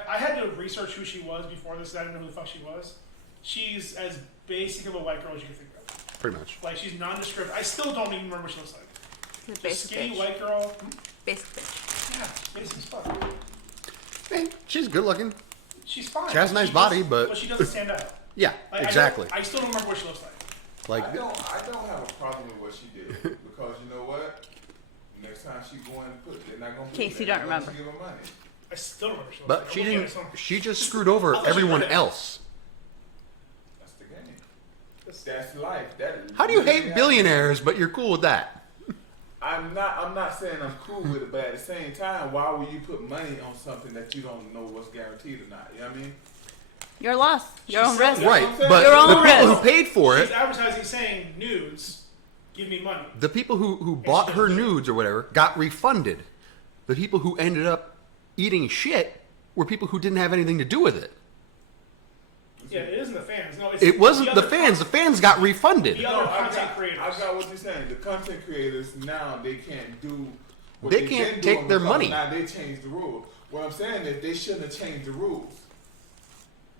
I had to research who she was before this. I didn't know who the fuck she was. She's as basic of a white girl as you can think of. Pretty much. Like she's nondescript. I still don't even remember what she looks like. The Just basic skinny bitch. white girl. Basic bitch. Yeah, basic as fuck. Hey, she's good looking. She's fine. She has a nice body, but she doesn't stand out. Yeah, Like, exactly. I still don't remember what she looks like. Like I don't have a problem with what she did because you know what? Next time she going to put, they're not going to. Case you don't remember. Give her money. I still don't remember what she looks But like. she I'm looking didn't. at some- She just screwed over everyone else. That's the game. That's life. That How do you really hate happens. billionaires, but you're cool with that? I'm not saying I'm cool with it, but at the same time, why would you put money on something that you don't know what's guaranteed or not? You know what I mean? Your loss. Your She's own risk. selling- Right, Your but the own people risk. who paid for She's it, advertising saying nudes, give me money. the people who bought her nudes or whatever, got refunded. The people who ended up eating shit were people who didn't have anything to do with it. Yeah, it isn't the fans. No, it's It wasn't the other fans. The fans got refunded. The other I content got creators. what you're saying. The content creators now they can't do What They they've can't been take doing their because money. Now they changed the rules. What I'm saying is they shouldn't have changed the rules.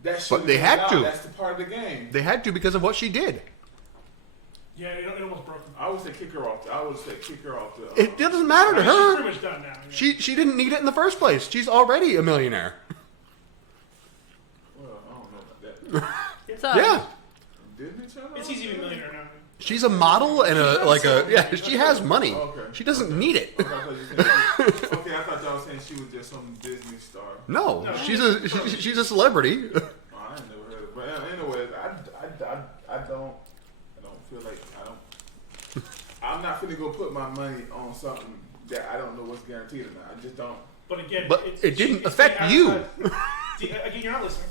That But shouldn't they have been had to. allowed. That's the part of the game. They had to because of what she did. Yeah, it almost broke him. I would say kick her off. I would say kick her off. It doesn't matter to She's her. pretty much done now. Yeah. She didn't need it in the first place. She's already a millionaire. Well, I don't know about that. So, Yeah. Disney Channel. It's easy to be a millionaire now. She's a model and she has money. Okay. She doesn't need it. Okay, I thought y'all was saying she was just some Disney star. No, No. she's a celebrity. Oh, I ain't never heard of it. But anyways, I don't feel like I'm not finna go put my money on something that I don't know what's guaranteed or not. I just don't. But again, But it didn't affect you. Again, you're not listening.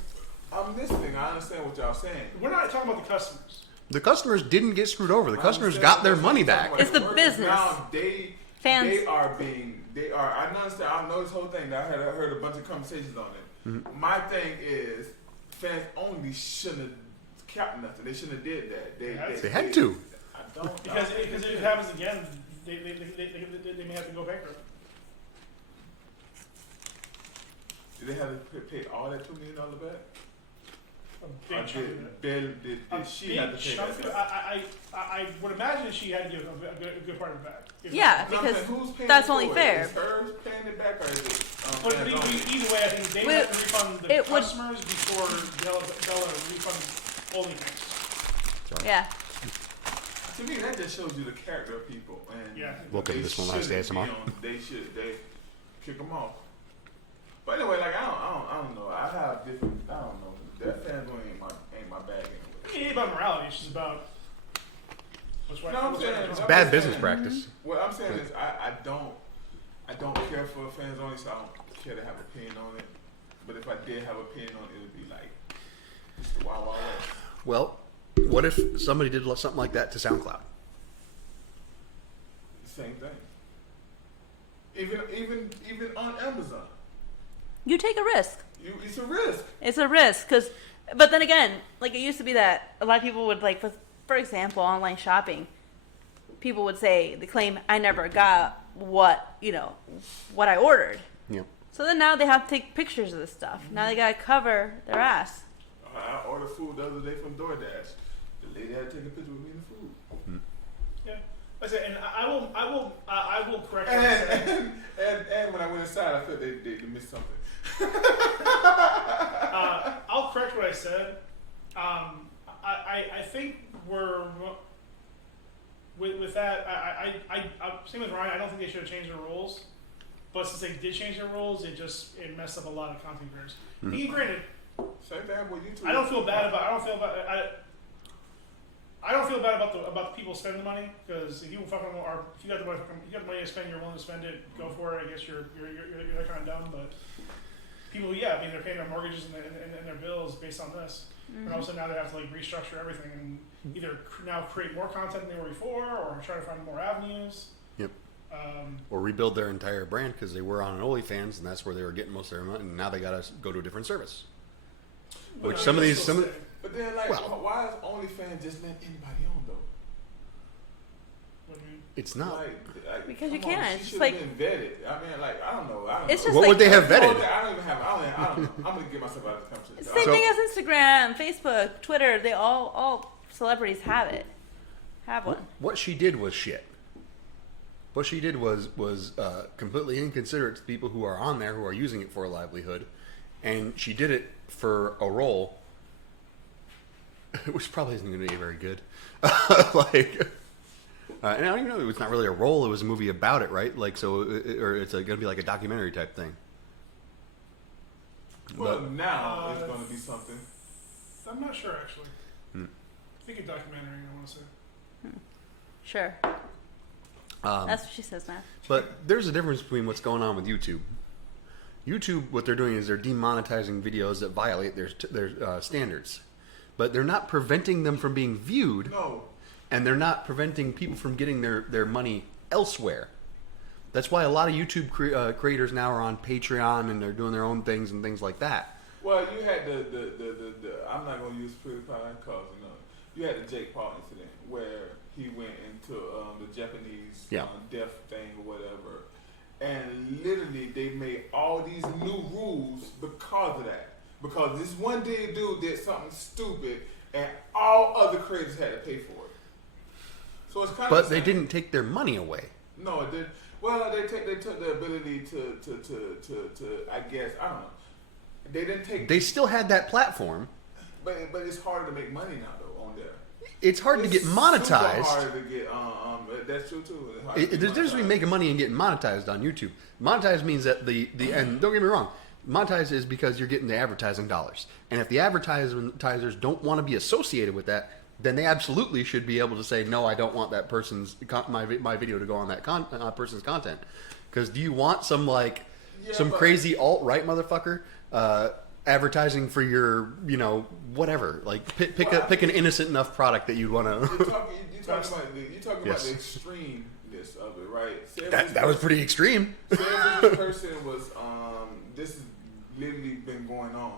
I'm listening. I understand what y'all saying. We're not talking about the customers. The customers didn't get screwed over. The I customers understand got their what money you're back. talking It's the about. business. Now Fans. they are. I understand. I know this whole thing. I heard a bunch of conversations on it. Mm-hmm. My thing is, fans only shouldn't have capped nothing. They shouldn't have did that. They had to. I don't. Because if it happens again, they may have to go bankrupt. Did they have to pay all that $2 million back? A big chunk of it. Did she have to pay chunk that of it. back? I would imagine she had to give a good part of it back. Yeah, No, I'm because saying, who's paying that's it only for? fair. Is hers paying it back or is it? But fans only? either way, I think they Would- have to refund the it would- customers before Bella refunds OnlyFans. yeah. To me, that just shows you the character of people. And Yeah. Look at they this one last shouldn't ASMR. be on- They kick them off. But anyway, like I don't know. I have different. I don't know. That fanboy ain't my bag anyway. It ain't about morality. It's just about what's right. No, I'm what's saying right. It's I'm bad just business saying- practice. What I'm saying is I don't care for fans only, so I don't care to have an opinion on it. But if I did have an opinion on it, it would be like it's the Wild Wild West. Well, what if somebody did something like that to SoundCloud? Same thing. Even on Amazon, You take a risk. it's a risk. It's a risk but then again, like it used to be that a lot of people would like, for example, online shopping. People would say they claim I never got what I ordered. Yep. So then now they have to take pictures of this stuff. Now they gotta cover their ass. I ordered food the other day from DoorDash. The lady had to take a picture with me and the food. Yeah. Like I said, and I will correct what I said. And when I went inside, I felt they missed something. I'll correct what I said. I think we're with that. I same with Ryan. I don't think they should have changed their rules. But since they did change their rules, it messed up a lot of content creators. Granted, Same thing with YouTube. I don't feel bad about the people spending the money, because if you fucking are, if you got the money to spend, you're willing to spend it, go for it. I guess you're that kind of dumb, but people, yeah, I mean, they're paying their mortgages and their bills based on this, and also now they have to like restructure everything and either now create more content than they were before, or try to find more avenues. Yep. Or rebuild their entire brand because they were on an OnlyFans and that's where they were getting most of their money, and now they got to go to a different service. Which some of these, But then, like, Well- why is OnlyFans just letting anybody on though? What do you mean? it's not. Like, Because you come on, can't. She It's should like- have been vetted. I mean, like, I don't know. It's just What like would they have vetted? I don't even have. I don't know. I'm gonna get myself out of this conversation. Same So- thing as Instagram, Facebook, Twitter. They all celebrities have it. Have one. What she did was shit. What she did was completely inconsiderate to people who are on there, who are using it for a livelihood, and she did it for a role, which probably isn't going to be very good. And I don't even know, it's not really a role, it was a movie about it, right? Like, so, or it's going to be like a documentary type thing. Well, But- now it's gonna be something. I'm not sure actually. I think a documentary. I want to say. Sure. That's what she says now. But there's a difference between what's going on with YouTube. YouTube, what they're doing is they're demonetizing videos that violate their standards, but they're not preventing them from being viewed, No. and they're not preventing people from getting their money elsewhere. That's why a lot of YouTube creators now are on Patreon and they're doing their own things and things like that. Well, you had the I'm not gonna use PewDiePie because you had the Jake Paul incident where he went into the Japanese Yeah. death thing or whatever, And literally, they made all these new rules because of that. Because this one dead dude did something stupid, and all other creators had to pay for it. So it's kind of. But they didn't take their money away. No, it didn't. Well, they took the ability to I guess I don't know. They didn't take. They still had that platform. But it's harder to make money now though on there. It's hard to get monetized. It's harder to get. That's true too. There's a difference between making money and getting monetized on YouTube. Monetized means that and don't get me wrong, monetized is because you're getting the advertising dollars. And if the advertisers don't want to be associated with that, then they absolutely should be able to say, no, I don't want that person's my video to go on that person's content. Because do you want some crazy alt-right motherfucker advertising for your, whatever, like pick an innocent enough product that you'd want to. You're talking about the extremeness of it, right? That was pretty extreme. Say if this person was, this has literally been going on,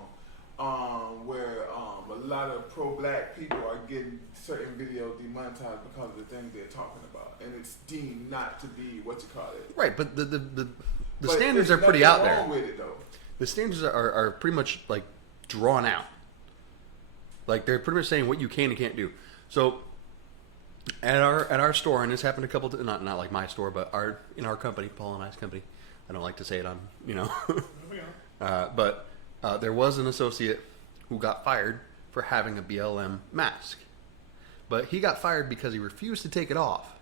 where a lot of pro-black people are getting certain videos demonetized because of the things they're talking about, and it's deemed not to be what you call it. Right, but the standards are pretty out there. With it, though. The standards are pretty much like drawn out. Like they're pretty much saying what you can and can't do. So at our store, and this happened a couple not like my store, but in our company, Paul and I's company. I don't like to say it on but there was an associate who got fired for having a BLM mask, but he got fired because he refused to take it off.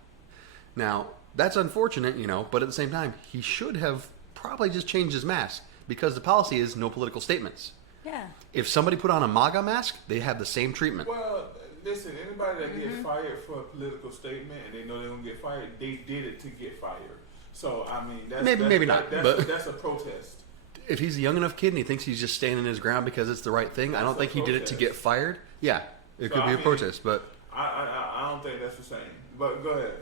Now that's unfortunate, but at the same time, he should have probably just changed his mask. Because the policy is no political statements. Yeah. If somebody put on a MAGA mask, they have the same treatment. Well, listen, anybody that gets fired for a political statement and they know they're going to get fired, they did it to get fired. So, I mean, that's a protest. If he's a young enough kid and he thinks he's just standing his ground because it's the right thing, I don't think he did it to get fired. Yeah, it could be a protest, but... I don't think that's the same. But go ahead.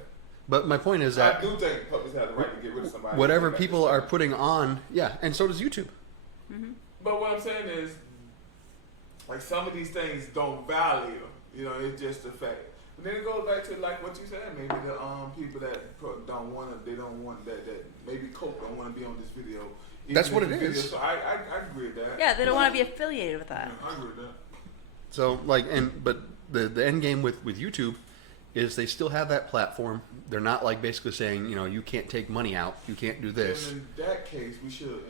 But my point is that I do think publics have the right to get rid of somebody. Whatever people are putting on, and so does YouTube. Mm-hmm. But what I'm saying is, like some of these things don't value. It's just a fact. But then it goes back to like what you said. Maybe the people that don't want that maybe Coke don't want to be on this video. That's what it is. So I agree with that. Yeah, they don't want to be affiliated with that. I agree with that. So but the end game with YouTube is they still have that platform. They're not like basically saying, you can't take money out, you can't do this. And in that case, we should,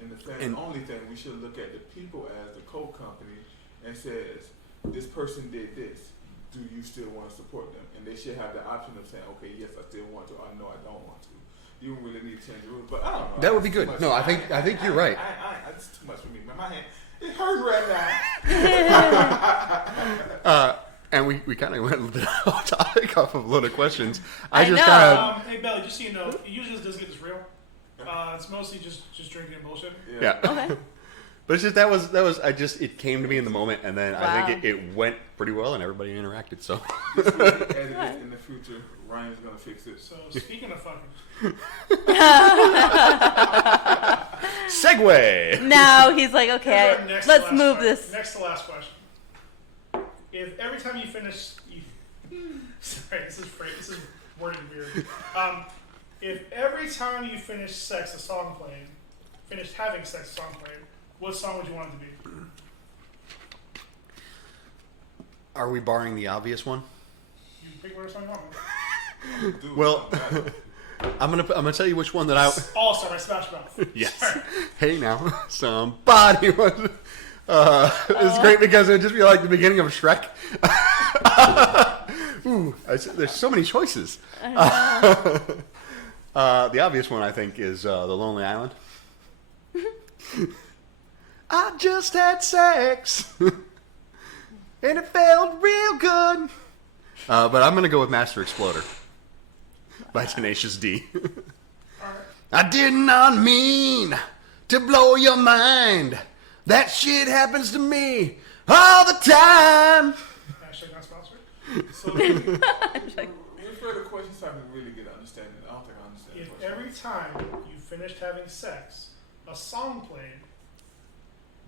in the fan only thing, we should look at the people as the Coke company and says, this person did this. Do you still want to support them? And they should have the option of saying, okay, yes, I still want to, or no, I don't want to. You don't really need to change the rules, but I don't know. That would be good. No, I think you're right. It's too much for me. My hand, it hurts right now. And we kind of went a little bit off topic off of a load of questions. I just know. kind of... Hey, Beli, just so you know, it usually does get this real. It's mostly just drinking and bullshit. Yeah. Okay. But it's just that was it came to me in the moment, and then I think it went pretty well, and everybody interacted. So This will be edited in the future. Ryan's gonna fix it. So speaking of fucking, segue. Now he's like, okay, here's our let's to move last this. question. Next to last question. If every time you finish, sorry, this is worded weird. If every time you finish having sex, a song played, what song would you want it to be? Are we barring the obvious one? You pick whatever song you want. Dude, Well, I'm gonna tell you which one that I. All Star by Smash Mouth. Yes. Sorry. Hey now, somebody was. It's great because it would just be like the beginning of Shrek. Ooh, there's so many choices. The obvious one, I think, is The Lonely Island. I just had sex, and it felt real good. But I'm going to go with Master Exploder by Tenacious D. I did not mean to blow your mind. That shit happens to me all the time. Hashtag not sponsored. So refer the question so I can really get an understanding. I don't think I understand the If question. every time you finished having sex, a song played,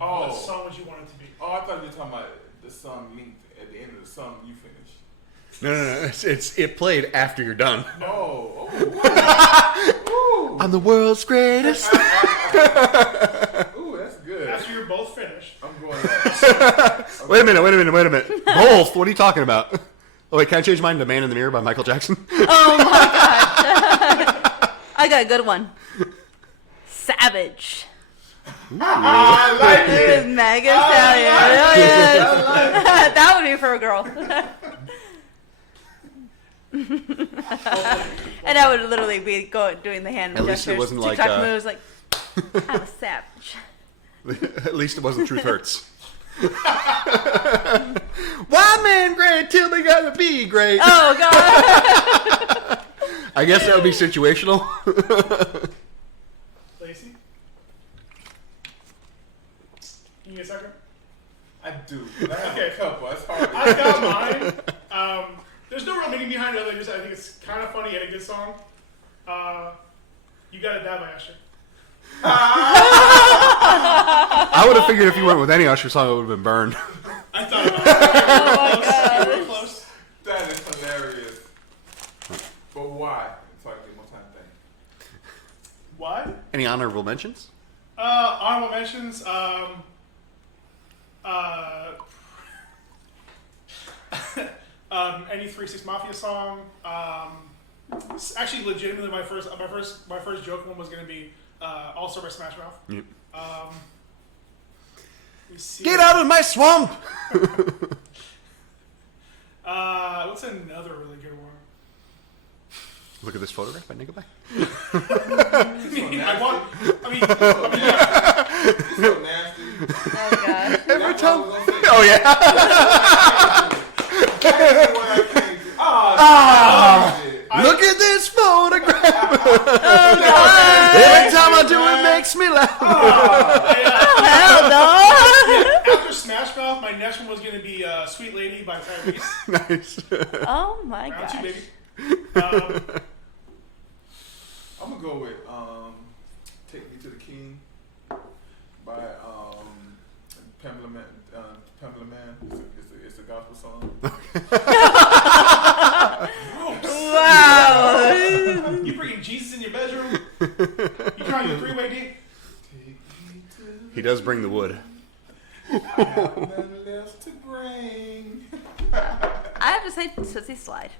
Oh. what song would you want it to be? Oh, I thought you were talking about the song linked at the end of the song you finished. No. It played after you're done. Oh. I'm the world's greatest. Ooh, that's good. After you're both finished. I'm going. Wait a minute. Both? What are you talking about? Oh, wait, can I change mine to Man in the Mirror by Michael Jackson? Oh my god. I got a good one. Savage. I like With it. Megan Stallion. Oh, yes. That would be for a girl. And I would literally be doing the hand At least it gestures, wasn't like, TikTok moves, like, I'm a savage. At least it wasn't Truth Hurts. Why men great till they gotta be great? Oh god. I guess that would be situational. Lacey? You need a second? I do. But I have Okay. a couple. It's hard. I got mine. There's no real meaning behind it. I think it's kind of funny and a good song. You Got It Bad by Usher. I would have figured if you went with any Usher song, it would have been Burned. I thought about it. Very close. That is hilarious. But why? It's like one time thing. Why? Any honorable mentions? Honorable mentions. Any 3-6 Mafia song. Actually, legitimately, my first joke one was gonna be All Star by Smash Mouth. Yep. Let me see. Get out of my swamp! What's another really good one? Look at this photograph by Nickelback. I It's so nasty. Oh god. Every That's time. what I was gonna say. Oh, yeah. That is what I came to. Look at this photograph. Oh god. Every time I do it, makes me laugh. Hell no. After Smash Mouth, my next one was gonna be Sweet Lady by Tyrese. Nice. Oh my Round two, gosh. baby. I'm gonna go with "Take Me to the King" by Pamela Man. Pamela Man. It's a gospel song. Wow. You bringing Jesus in your bedroom? You trying to three-way D? Take me to He does bring the wood. I have nothing left to bring. I have to say Tootsie Slide.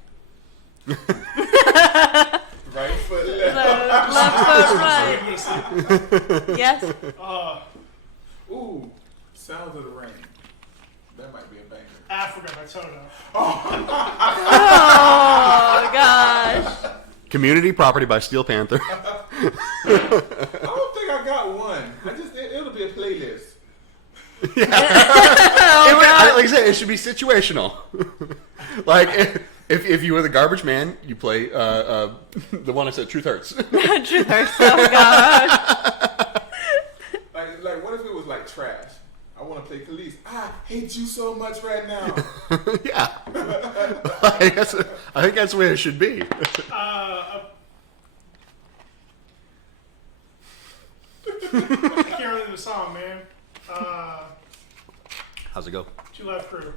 Right foot left. Left foot right. You gonna sleep? Yes. Ooh, Sounds of the Rain. That might be a banger. Africa by Toto. Oh gosh. Community Property by Steel Panther. I don't think I got one. It'll be a playlist. Like I said, it should be situational. Like if you were the garbage man, you play the one I said, Truth Hurts. Truth hurts. Oh gosh. Like what if it was like trash? I want to play Khalees. I hate you so much right now. Yeah. I think that's the way it should be. I can't remember the song, man. How's it go? Two Live Crew.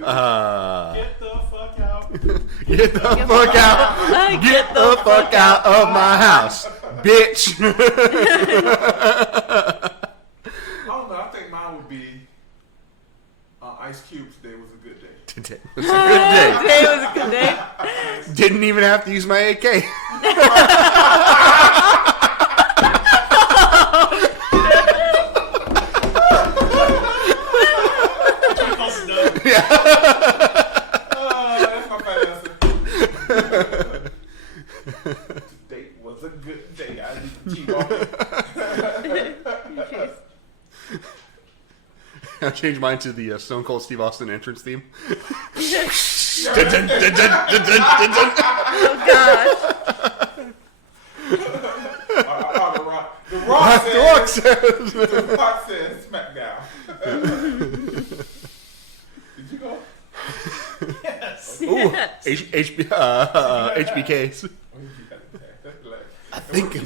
Get the fuck out. Get the fuck out. Get the fuck out of my house, bitch. I don't know. I think mine would be Ice Cube's "Today Was a Good Day." Today was a good day. Today was a good day. Didn't even have to use my AK. That's my final answer. Today was a good day. I need to keep on. I'll change mine to the Stone Cold Steve Austin entrance theme. Oh gosh. The Rock says, The the Rock says SmackDown. Did you go? Yes. Ooh, HBKs. I think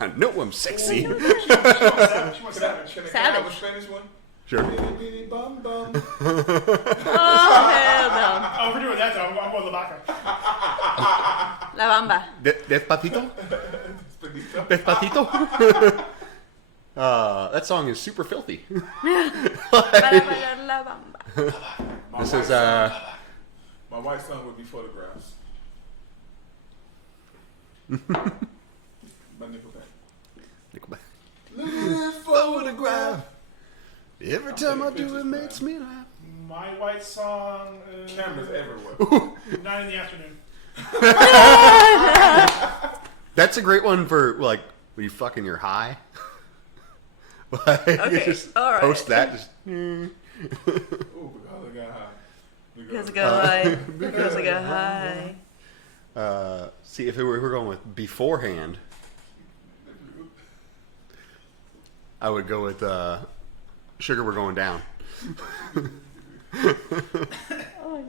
I know I'm sexy. She wants Savage. Can I have a Savage. Spanish one? Sure. Bitty bitty bum bum. Oh hell no. Oh, we're doing that though. I'm going to Baca. La Bamba. Despacito? Spaghetti. Despacito? That song is super filthy. Para bailar la Bamba. My This white is, son- My white son would be photographs. By Nickelback. Nickelback. Look at this photograph. Every I'm time I taking do it pictures, makes man. me laugh. My White Song. Cameras everywhere. 9 in the afternoon. That's a great one for, like, when you fucking you're high. Like, you Okay, just all right. post that. Just, Ooh, because I got high. Because I go high. Because I go high. see, if we're going with beforehand, I would go with Sugar We're Going Down. Oh no.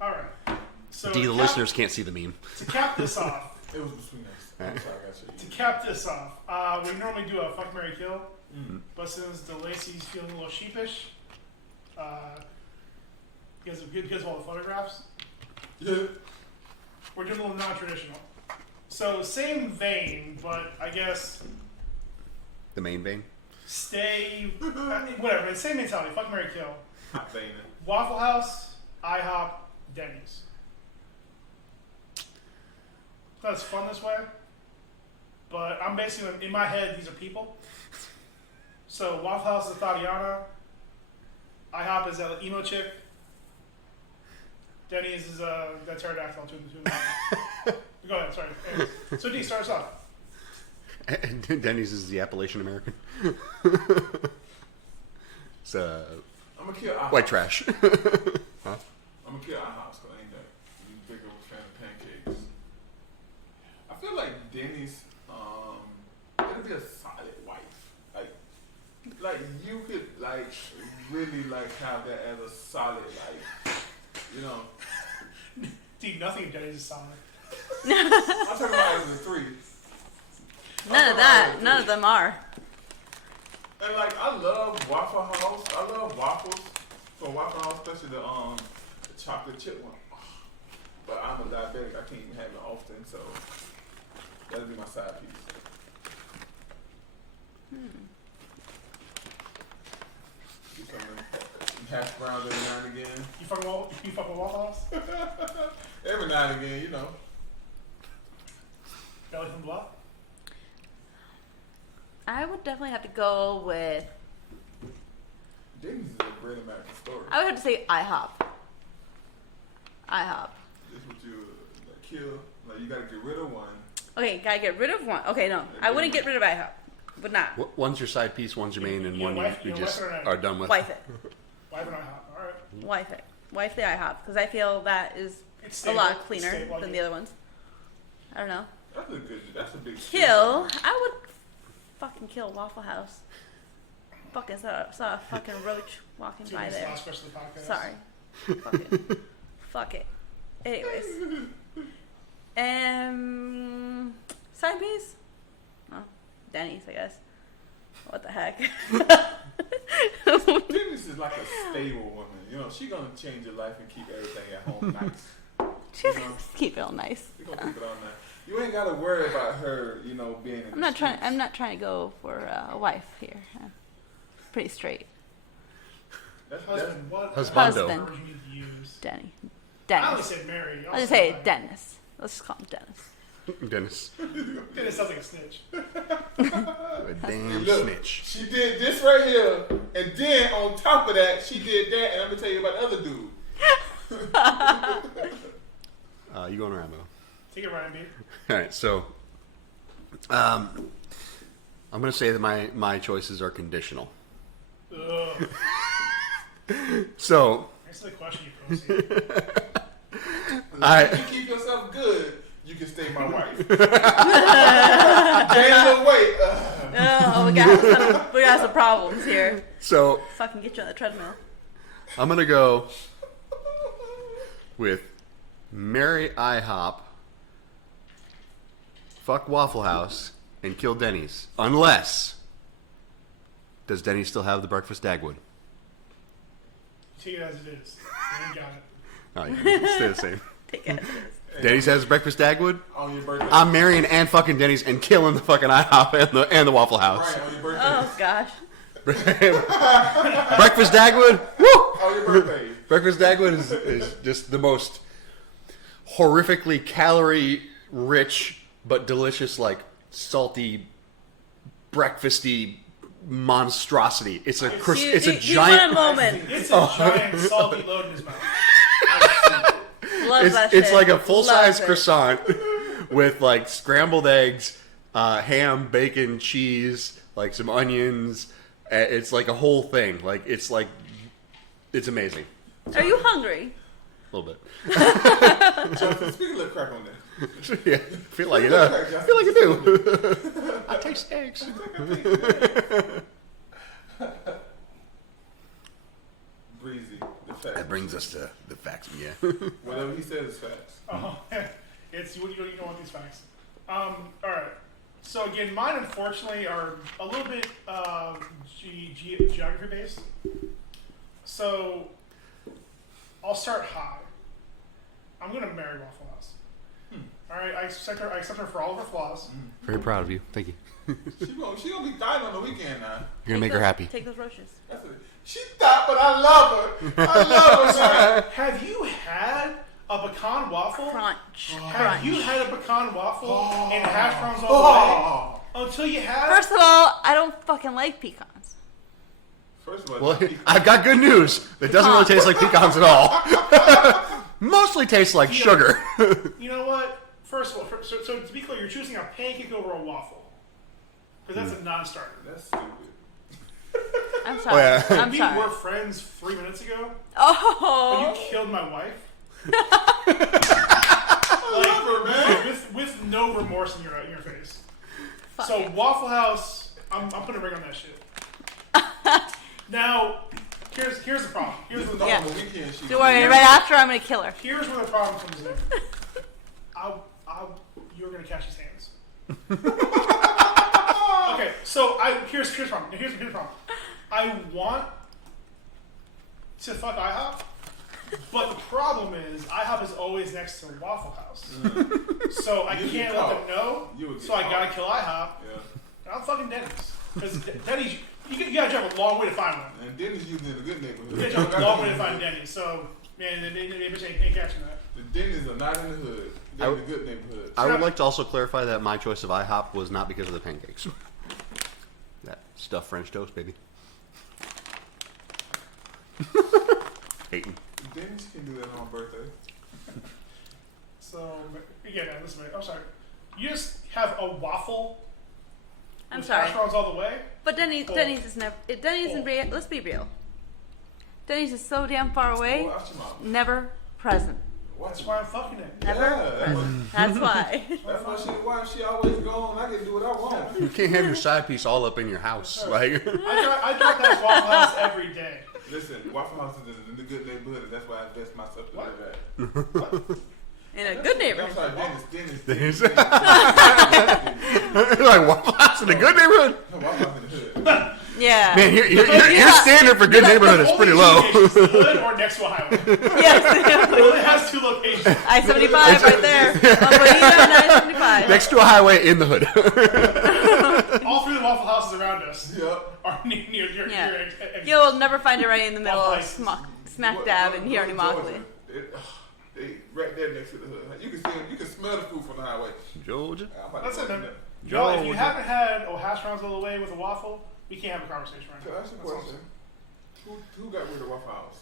All right. So D, the listeners can't see the meme. to cap this off. It was between us. I'm sorry, I got To you. cap this off, we normally do a fuck, marry, kill, but since the Lacey's feeling a little sheepish, because of all the photographs, Yeah. we're doing a little non-traditional. So same vein, but I guess The main vein. stay whatever. Same mentality. Fuck, marry, kill. Hot vein. Waffle House, IHOP, Denny's. Not as fun this way, but I'm basically in my head. These are people. So Waffle House is Tatiana. IHOP is that emo chick. Denny's is that pterodactyl too. Go ahead. Sorry. Anyways. So D, start us off. Denny's is the Appalachian American. It's I'm gonna kill IHOP. white trash. I'm gonna kill IHOP because I ain't that big of a fan of pancakes. I feel like Denny's, it'll be a solid wife. Like you could like really like have that as a solid you know. D, nothing in Denny's is solid. I'm talking about as a 3. None of that. None of them are. And like I love Waffle House. I love waffles from Waffle House, especially the chocolate chip one. But I'm a diabetic. I can't even have it often, so that'll be my side piece. Do some hash browns every now and again. You fucking Waffle House? Every now and again, you know. Belly from Bluff? I would definitely have to go with. Denny's is a great American story. I would have to say IHOP. IHOP. This what you like, kill. Like you gotta get rid of one. Okay, gotta get rid of one. Okay, no, I wouldn't get rid of IHOP. Would not. One's your side piece, one's your main, and Your one wife- you your just wife or not? are done with. Wife it. Wife and IHOP. All right. Wife it. Wife the IHOP because I feel that is It's a stable. lot It's cleaner stable. than the other ones. I don't know. That's a good. That's a big Kill. I would fucking kill Waffle House. Fucking saw a fucking roach walking Dude, by this is the there. last question of the podcast. Sorry. Fuck it. Anyways. Side piece? Oh, Denny's, I guess. What the heck? Dennis is like a stable woman. You know, she gonna change your life and keep everything at home nice. She's You know? keep it all nice. She gonna keep it on nice. You ain't gotta worry about her. You know, being in I'm not trying to go for a wife here. I'm pretty straight. That's Husband, what Husbando. word you need to use? Denny. I only Dennis. said Mary. I'll just say Dennis. Let's just call him Dennis. Dennis. Dennis sounds like a snitch. A damn Look, snitch. she did this right here, and then on top of that, she did that. And I'm gonna tell you about the other dude. You going Rambo? Take it, Ryan B. All right, so I'm going to say that my choices are conditional. Ugh. So Answer the question, you pussy. If you keep yourself good, you can stay my wife. Gain a little weight. Oh, we got some problems here. So Fucking get you on the treadmill. I'm going to go with marry IHOP, fuck Waffle House, and kill Denny's. Unless, does Denny's still have the breakfast Dagwood? Take it as it is. You ain't got it. Oh, yeah, stay the same. Take it as it is. Denny's has breakfast Dagwood. On your birthday. I'm marrying and fucking Denny's and killing the fucking IHOP and the Waffle House. Right, on your birthday. Oh gosh. Breakfast Dagwood. Woo! On your birthday. Breakfast Dagwood is just the most horrifically calorie rich but delicious, like salty, breakfasty monstrosity. It's a it's a You giant. want a moment. It's a giant salty load in his mouth. Love that It's shit. like a full size Love it. croissant with like scrambled eggs, ham, bacon, cheese, like some onions. It's like a whole thing. Like it's amazing. Are you hungry? A little bit. Justin, speak a little crack on that. Yeah, feel like it. Feel like I do. I taste eggs. Breezy, the facts. That brings us to the facts. Yeah. Whatever he says is facts. Oh, it's you don't want these facts. All right. So again, mine unfortunately are a little bit geography based. So I'll start high. I'm gonna marry Waffle House. All right, I accept her for all of her flaws. Very proud of you. Thank you. She gonna be dying on the weekend now. You're gonna make her happy. Take those roaches. That's it. She died, but I love her. I love her. Sorry. Have you had a pecan waffle? Crunch. Have Crunch. you had a pecan waffle and hash browns all the way? Until you have. First of all, I don't fucking like pecans. First of all, Well, I've got good news. It doesn't really taste like pecans at all. Mostly tastes like sugar. You know what? First of all, so to be clear, you're choosing a pancake over a waffle. Because that's a non-starter. that's stupid. I'm sorry. yeah. I'm We sorry. were friends 3 minutes ago, but Oh. you killed my wife. I love her, man. with no remorse in your face. Fuck So it. Waffle House, I'm putting a ring on that shit. Now, here's the problem. Here's This the is Yeah. on the weekend. She Don't worry. Right after, I'm gonna kill her. Here's where the problem comes in. You're gonna catch his hands. Okay, so here's the problem. Here's the problem. I want to fuck IHOP, but the problem is IHOP is always next to Waffle House, so I You can't get let caught. them know. You would get So I caught. gotta kill IHOP. Yeah. And I'm fucking Denny's because Denny's you gotta drive a long way to find one. And Denny's usually in a good neighborhood. You gotta drive a long way to find Denny's. So man, they ain't catching that. The Denny's are not in the hood. They're in a good neighborhood. I would like to also clarify that my choice of IHOP was not because of the pancakes. That stuffed French toast, baby. Hating. Denny's can do that on birthday. So yeah, man, listen, man. I'm sorry. You just have a waffle. I'm with sorry. hash browns all the way. But Denny's is never. Denny's is real. Let's be real. Denny's is so damn far away. Watch your mouth. Never present. That's why I'm fucking it. Never Yeah, present. That's why. that's why she always gone. I can do what I want. You can't have your side piece all up in your house. Like, I drive past Waffle House every day. Listen, Waffle House is in the good neighborhood, and that's why I invest myself to do that. In a good I'm neighborhood. sorry, Denny's. Denny's. like Waffle House in a good neighborhood. Waffle House in the hood. Yeah. Man, your Yeah. standard for good neighborhood is pretty low. Only two locations, the hood or next to a highway. Yes. It only has 2 locations. I-75 right there. I-75. Next to a highway in the hood. All 3 of the Waffle Houses around us Yep. are near your Yeah. exit. You'll never find it right in the middle of Waffle smack dab in here in Immokalee. They right there next to the hood. You can see them. You can smell the food from the highway. Georgia. I'm about to That's it, go man. in Y'all, if you Georgia. haven't had hash browns all the way with a waffle, we can't have a conversation right there. now. So ask you a That's all I'm question. Who got rid of Waffle House?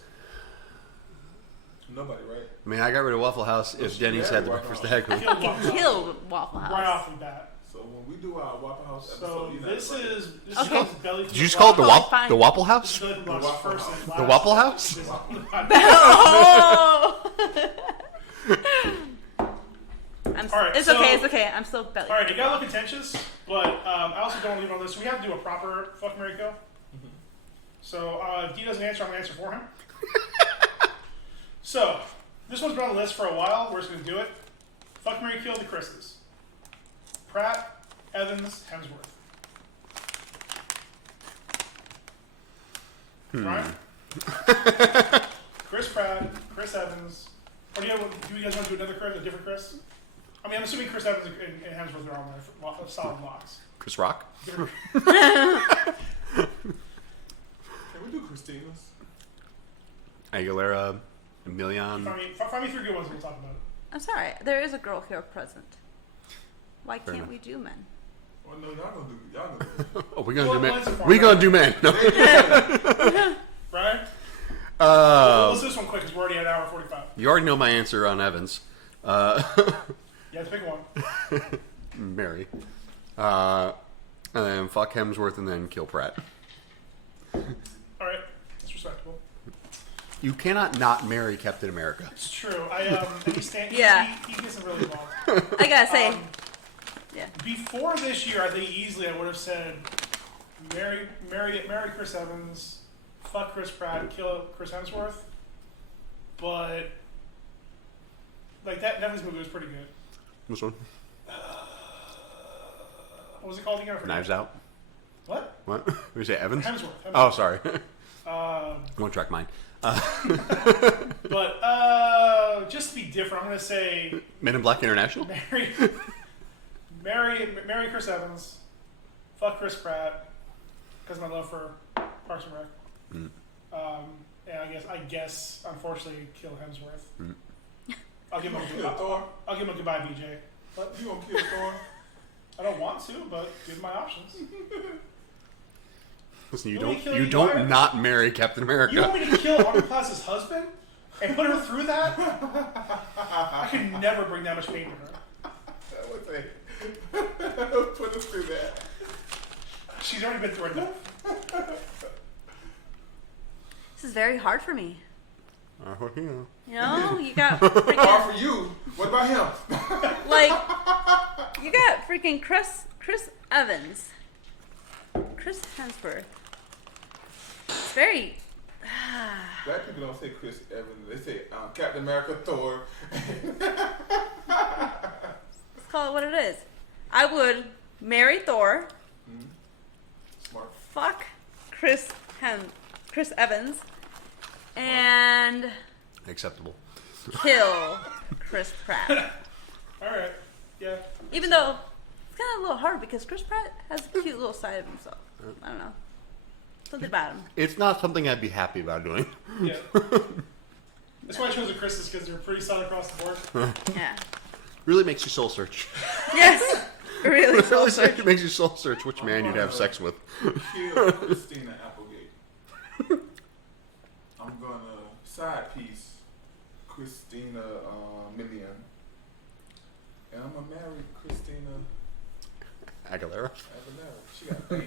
Nobody, right? I mean, I got rid of Waffle House if Denny's had the breakfast saying. Dagwood. Killed Waffle House. Killed Waffle Right House. off the bat. So when we do our Waffle House So episode, you know, this like, is Okay. Belly. Did you just call it the Totally fine. the Waffle House? The Waffle first House. and The last. Waffle House? This is- Oh. All right, It's so- okay. It's okay. I'm still belly. All right, it got a little contentious, but I also don't leave it on this. We have to do a proper fuck, marry, kill. So if D doesn't answer, I'm gonna answer for him. So this one's been on the list for a while. We're just gonna do it. Fuck, marry, kill the Chris's. Pratt, Evans, Hemsworth. Right? Chris Pratt, Chris Evans, Or do you guys want to do another Chris, a different Chris? I mean, I'm assuming Chris Evans and Hemsworth are all my solid locks. Chris Rock. Can we do Christina's? Aguilera, Emilion. Find me 3 good ones. We'll talk about it. I'm sorry. There is a girl here present. Why Fair can't enough. we do men? Well, no, y'all gonna do. Oh, we're gonna do men. mine's a farm, We gonna right? do men. No. Brian? Let's Uh, do this one quick because we're already at an hour 45. you already know my answer on Evans. You have to pick one. Mary. And then fuck Hemsworth and then kill Pratt. All right, that's respectable. You cannot not marry Captain America. It's true. Yeah. He gets really involved. I gotta say, yeah. Before this year, I think easily I would have said, marry Chris Evans, fuck Chris Pratt, kill Chris Hemsworth. But like that Netflix movie was pretty good. Which one? What was it called again? I forgot. Knives Out. What? What? We say Evans? Hemsworth. Oh, sorry. Um, Won't track mine. but just to be different, I'm gonna say Men in Black International. marry Chris Evans, fuck Chris Pratt, because of my love for Parks and Rec. And I guess unfortunately kill Hemsworth. I'll give him a Kill Thor. I'll give him a goodbye, BJ. What? You gonna kill Thor? I don't want to, but give my options. Listen, you You want me to don't kill you you, don't Brian? not marry Captain America. You want me to kill Aubrey Plaza's husband and put her through that? I could never bring that much pain to her. That was it. Put us through that. She's already been through enough. This is very hard for me. Yeah. You know, you got Hard freaking, for you. What about him? like, you got freaking Chris Evans, Chris Hemsworth. It's very. Black people don't say Chris Evans. They say Captain America, Thor. Let's call it what it is. I would marry Thor. Smart. Fuck Chris Evans, and Acceptable. kill Chris Pratt. All right. Yeah. Even though it's kind of a little hard because Chris Pratt has a cute little side of himself. I don't know. Something about him. It's not something I'd be happy about doing. Yeah. That's why I chose the Chris's because they're pretty solid across the board. Yeah. Really makes you soul search. Yes. Really soul Really search. makes you soul search which man you'd have sex with. Kill Christina Applegate. I'm gonna side piece Christina Milian. And I'm gonna marry Christina Aguilera. Aguilera. She got bank.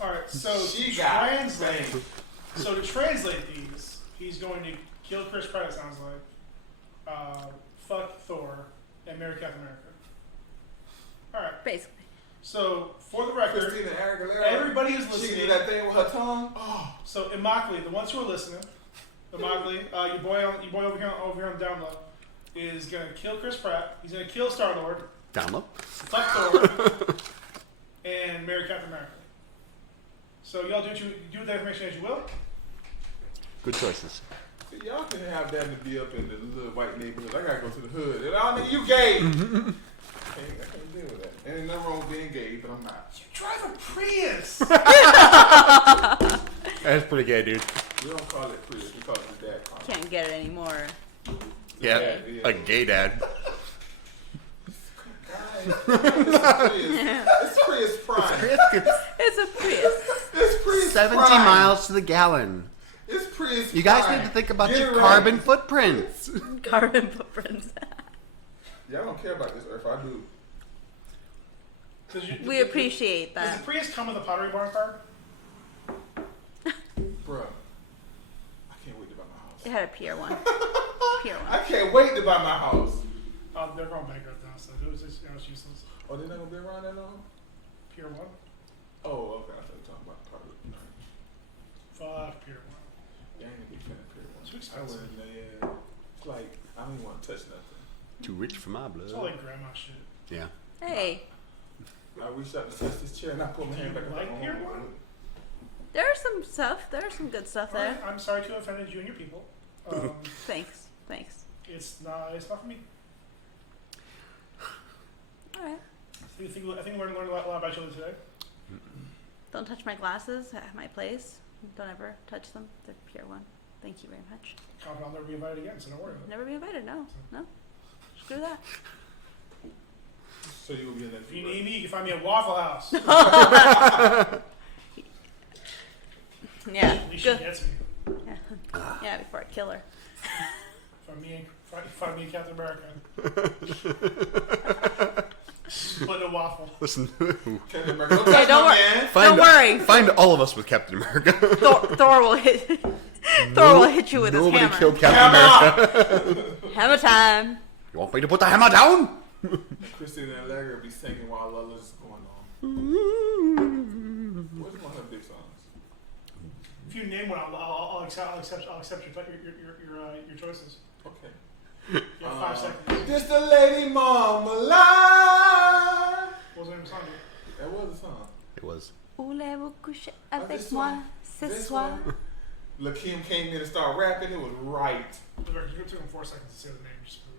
All right. So She to got translate, bank. so to translate these, he's going to kill Chris Pratt. It sounds like. Fuck Thor and marry Captain America. All right. Basically. So for the record, Christina Aguilera. everybody who's She can listening. do that thing with her tongue. Oh, so Immokalee, the ones who are listening, Immokalee, your boy over here on the down low, is gonna kill Chris Pratt. He's gonna kill Star Lord, Down low. fuck Thor, and marry Captain America. So y'all do with that information as you will. Good choices. See, y'all can have that to be up in the little white neighborhood. I gotta go to the hood. And I mean, you gay. I can't deal with that. And ain't nothing wrong with being gay, but I'm not. You drive a Prius. That's pretty gay, dude. We don't call it Prius. We call it the dad car. Can't get it anymore. Yeah, Yeah. a gay dad. Guys, it's Prius Prime. It's a Prius. It's Prius 70 Prime. miles to the gallon. It's Prius You guys Prime. need to think about Get your it right. carbon footprints. Carbon footprints. Y'all don't care about this earth. I do. We appreciate Does that. the Prius come with a Pottery Barn car? Bruh. I can't wait to buy my house. It had a Pier 1. Pier 1. I can't wait to buy my house. They're going bankrupt now, so it was useless. Oh, they're not gonna be around that long? Pier 1? Oh, okay. I thought you were talking about part of it. Fuck Pier 1. They ain't a big fan of Pier 1. Too expensive. I wouldn't, yeah. It's like, I don't even want to touch nothing. Too rich for my blood. It's all like grandma shit. Yeah. Hey, I reached out to touch this chair and I put my hand back Like up. Pier 1? there's some stuff. There's some good stuff there. I'm sorry to have offended you and your people. Thanks. Thanks. It's not for me. All right. I think I learned a lot about chili today. Don't touch my glasses at my place. Don't ever touch them. They're pure one. Thank you very much. Confident I'll never be invited again, so don't worry about it. Never be invited. No. Screw that. So you will be in that. If you need me, you can find me at Waffle House. Yeah. At least she Good. gets me. Yeah, before I kill her. Find me in Captain America. Split a waffle. Listen, Captain America. Don't Hey, touch don't my worry. man. Don't worry. Find all of us with Captain America. Thor will hit. Thor will hit you with his Nobody hammer. killed Captain America. Hammer time. You want me to put the hammer down? Christina and Larry will be singing while Lola's going on. What's one of her big songs? If you name one, I'll accept your choices. Okay. You have 5 seconds. Just a lady marmalade. What was the name of the song? That was a song. It was. Voulez-vous coucher this avec one. moi ce This soir? one. Lakeem came in and started rapping. It was right. It took him 4 seconds to say the name. Just for the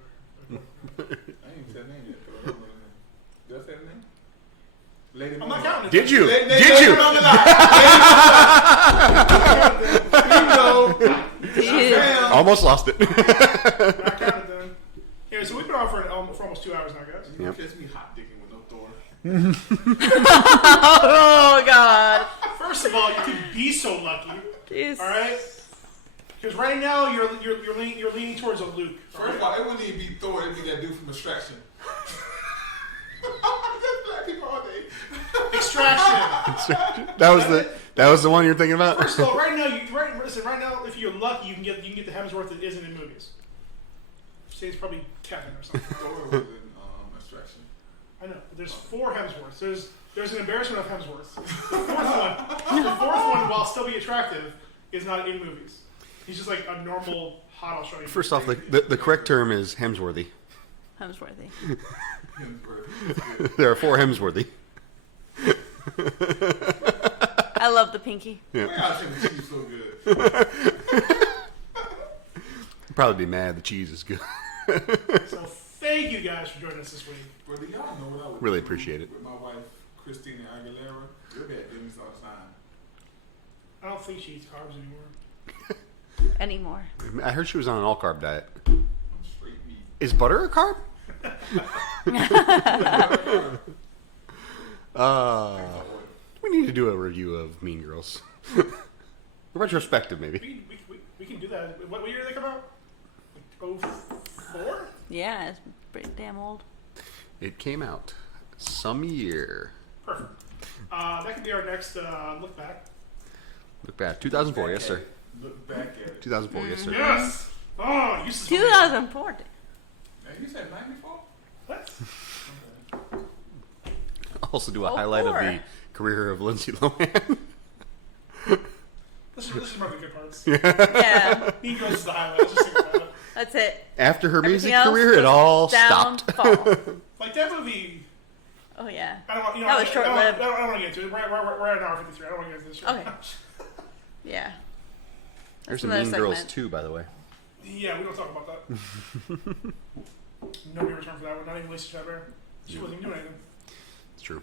record. I ain't even said the name yet. But I don't know the name. Did I say the name? Lady I'm not Marmalade. counting it. Did you? Lady Did you? Marmalade. Yeah. Almost lost it. Not counted then. Yeah, so we've been on for almost 2 hours now, guys. You don't catch me hot dicking with no Thor. Oh God. First of all, you could be so lucky. Jeez. All right. Because right now you're leaning towards a Luke. First of all, it wouldn't even be Thor. It'd be that dude from Extraction. Just black people all day. Extraction. That was the one you're thinking about. First of all, right now if you're lucky, you can get the Hemsworth that isn't in movies. Say it's probably Kevin or something. Thor was in Extraction. I know. There's 4 Hemsworths. There's an embarrassment of Hemsworths. The fourth one, while still be attractive, is not in movies. He's just like a normal hot. I'll show you. First off, the correct term is Hemsworthy. Hemsworthy. There are 4 Hemsworthy. I love the pinky. Why y'all think the cheese so good? Probably be mad the cheese is good. So thank you guys for joining us this week. But do y'all know what I would Really do appreciate it. with my wife, Christina Aguilera? We'll be at Denny's all the time. I don't think she eats carbs anymore. Anymore. I heard she was on an all carb diet. I'm straight meat. Is butter a carb? We need to do a review of Mean Girls. Retrospective, maybe. We can do that. What year did they come out? Like 04? Yeah, it's pretty damn old. It came out some year. Perfect. That could be our next look back. Look back. 2004, yes, sir. Look back at it. 2004, yes, sir. Yes! Oh, you used to 2004. Now, you said 94? What? Also do a highlight of the career of Lindsay Lohan. This is one of the good parts. Yeah, Mean Girls is the highlight. Let's just think about it. that's it. After her Everything music else career, was it all stopped. downfall. Like that movie. Oh yeah. I don't want. That was short-lived. I don't want to get into it. We're at an hour 53. I don't want to get into this. Okay. Yeah. There's a another Mean Girls segment. 2, by the way. Yeah, we don't talk about that. Nobody returned for that one. Not even Lisa Chabert. She wasn't even doing anything. It's true.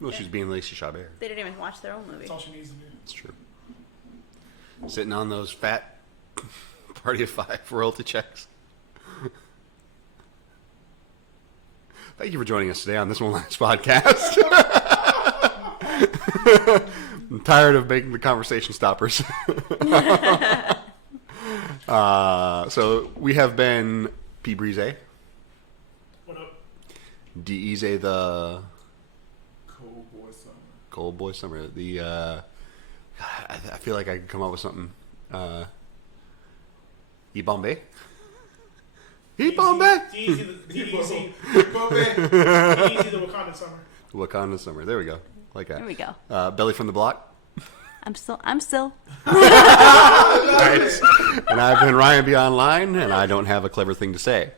Well, she's being Lacey Chabert. They didn't even watch their own movie. That's all she needs to do. It's true. Sitting on those fat Party of 5 royalty checks. Thank you for joining us today on this One Last podcast. I'm tired of making the conversation stoppers. So we have been P. Breeze, What up? D-Ease the Cold Boy Summer. Cold Boy Summer. The I feel like I could come up with something. E-Bombay? E-Bombay! Easy the Wakandan summer. Wakanda Summer. There we go. Like that. There we go. Belly from the Block. I'm still. Nice. And I've been Ryan B. Online, and I don't have a clever thing to say.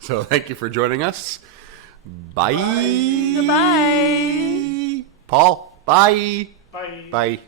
So thank you for joining us. Bye. Goodbye. Paul, bye. Bye. Bye.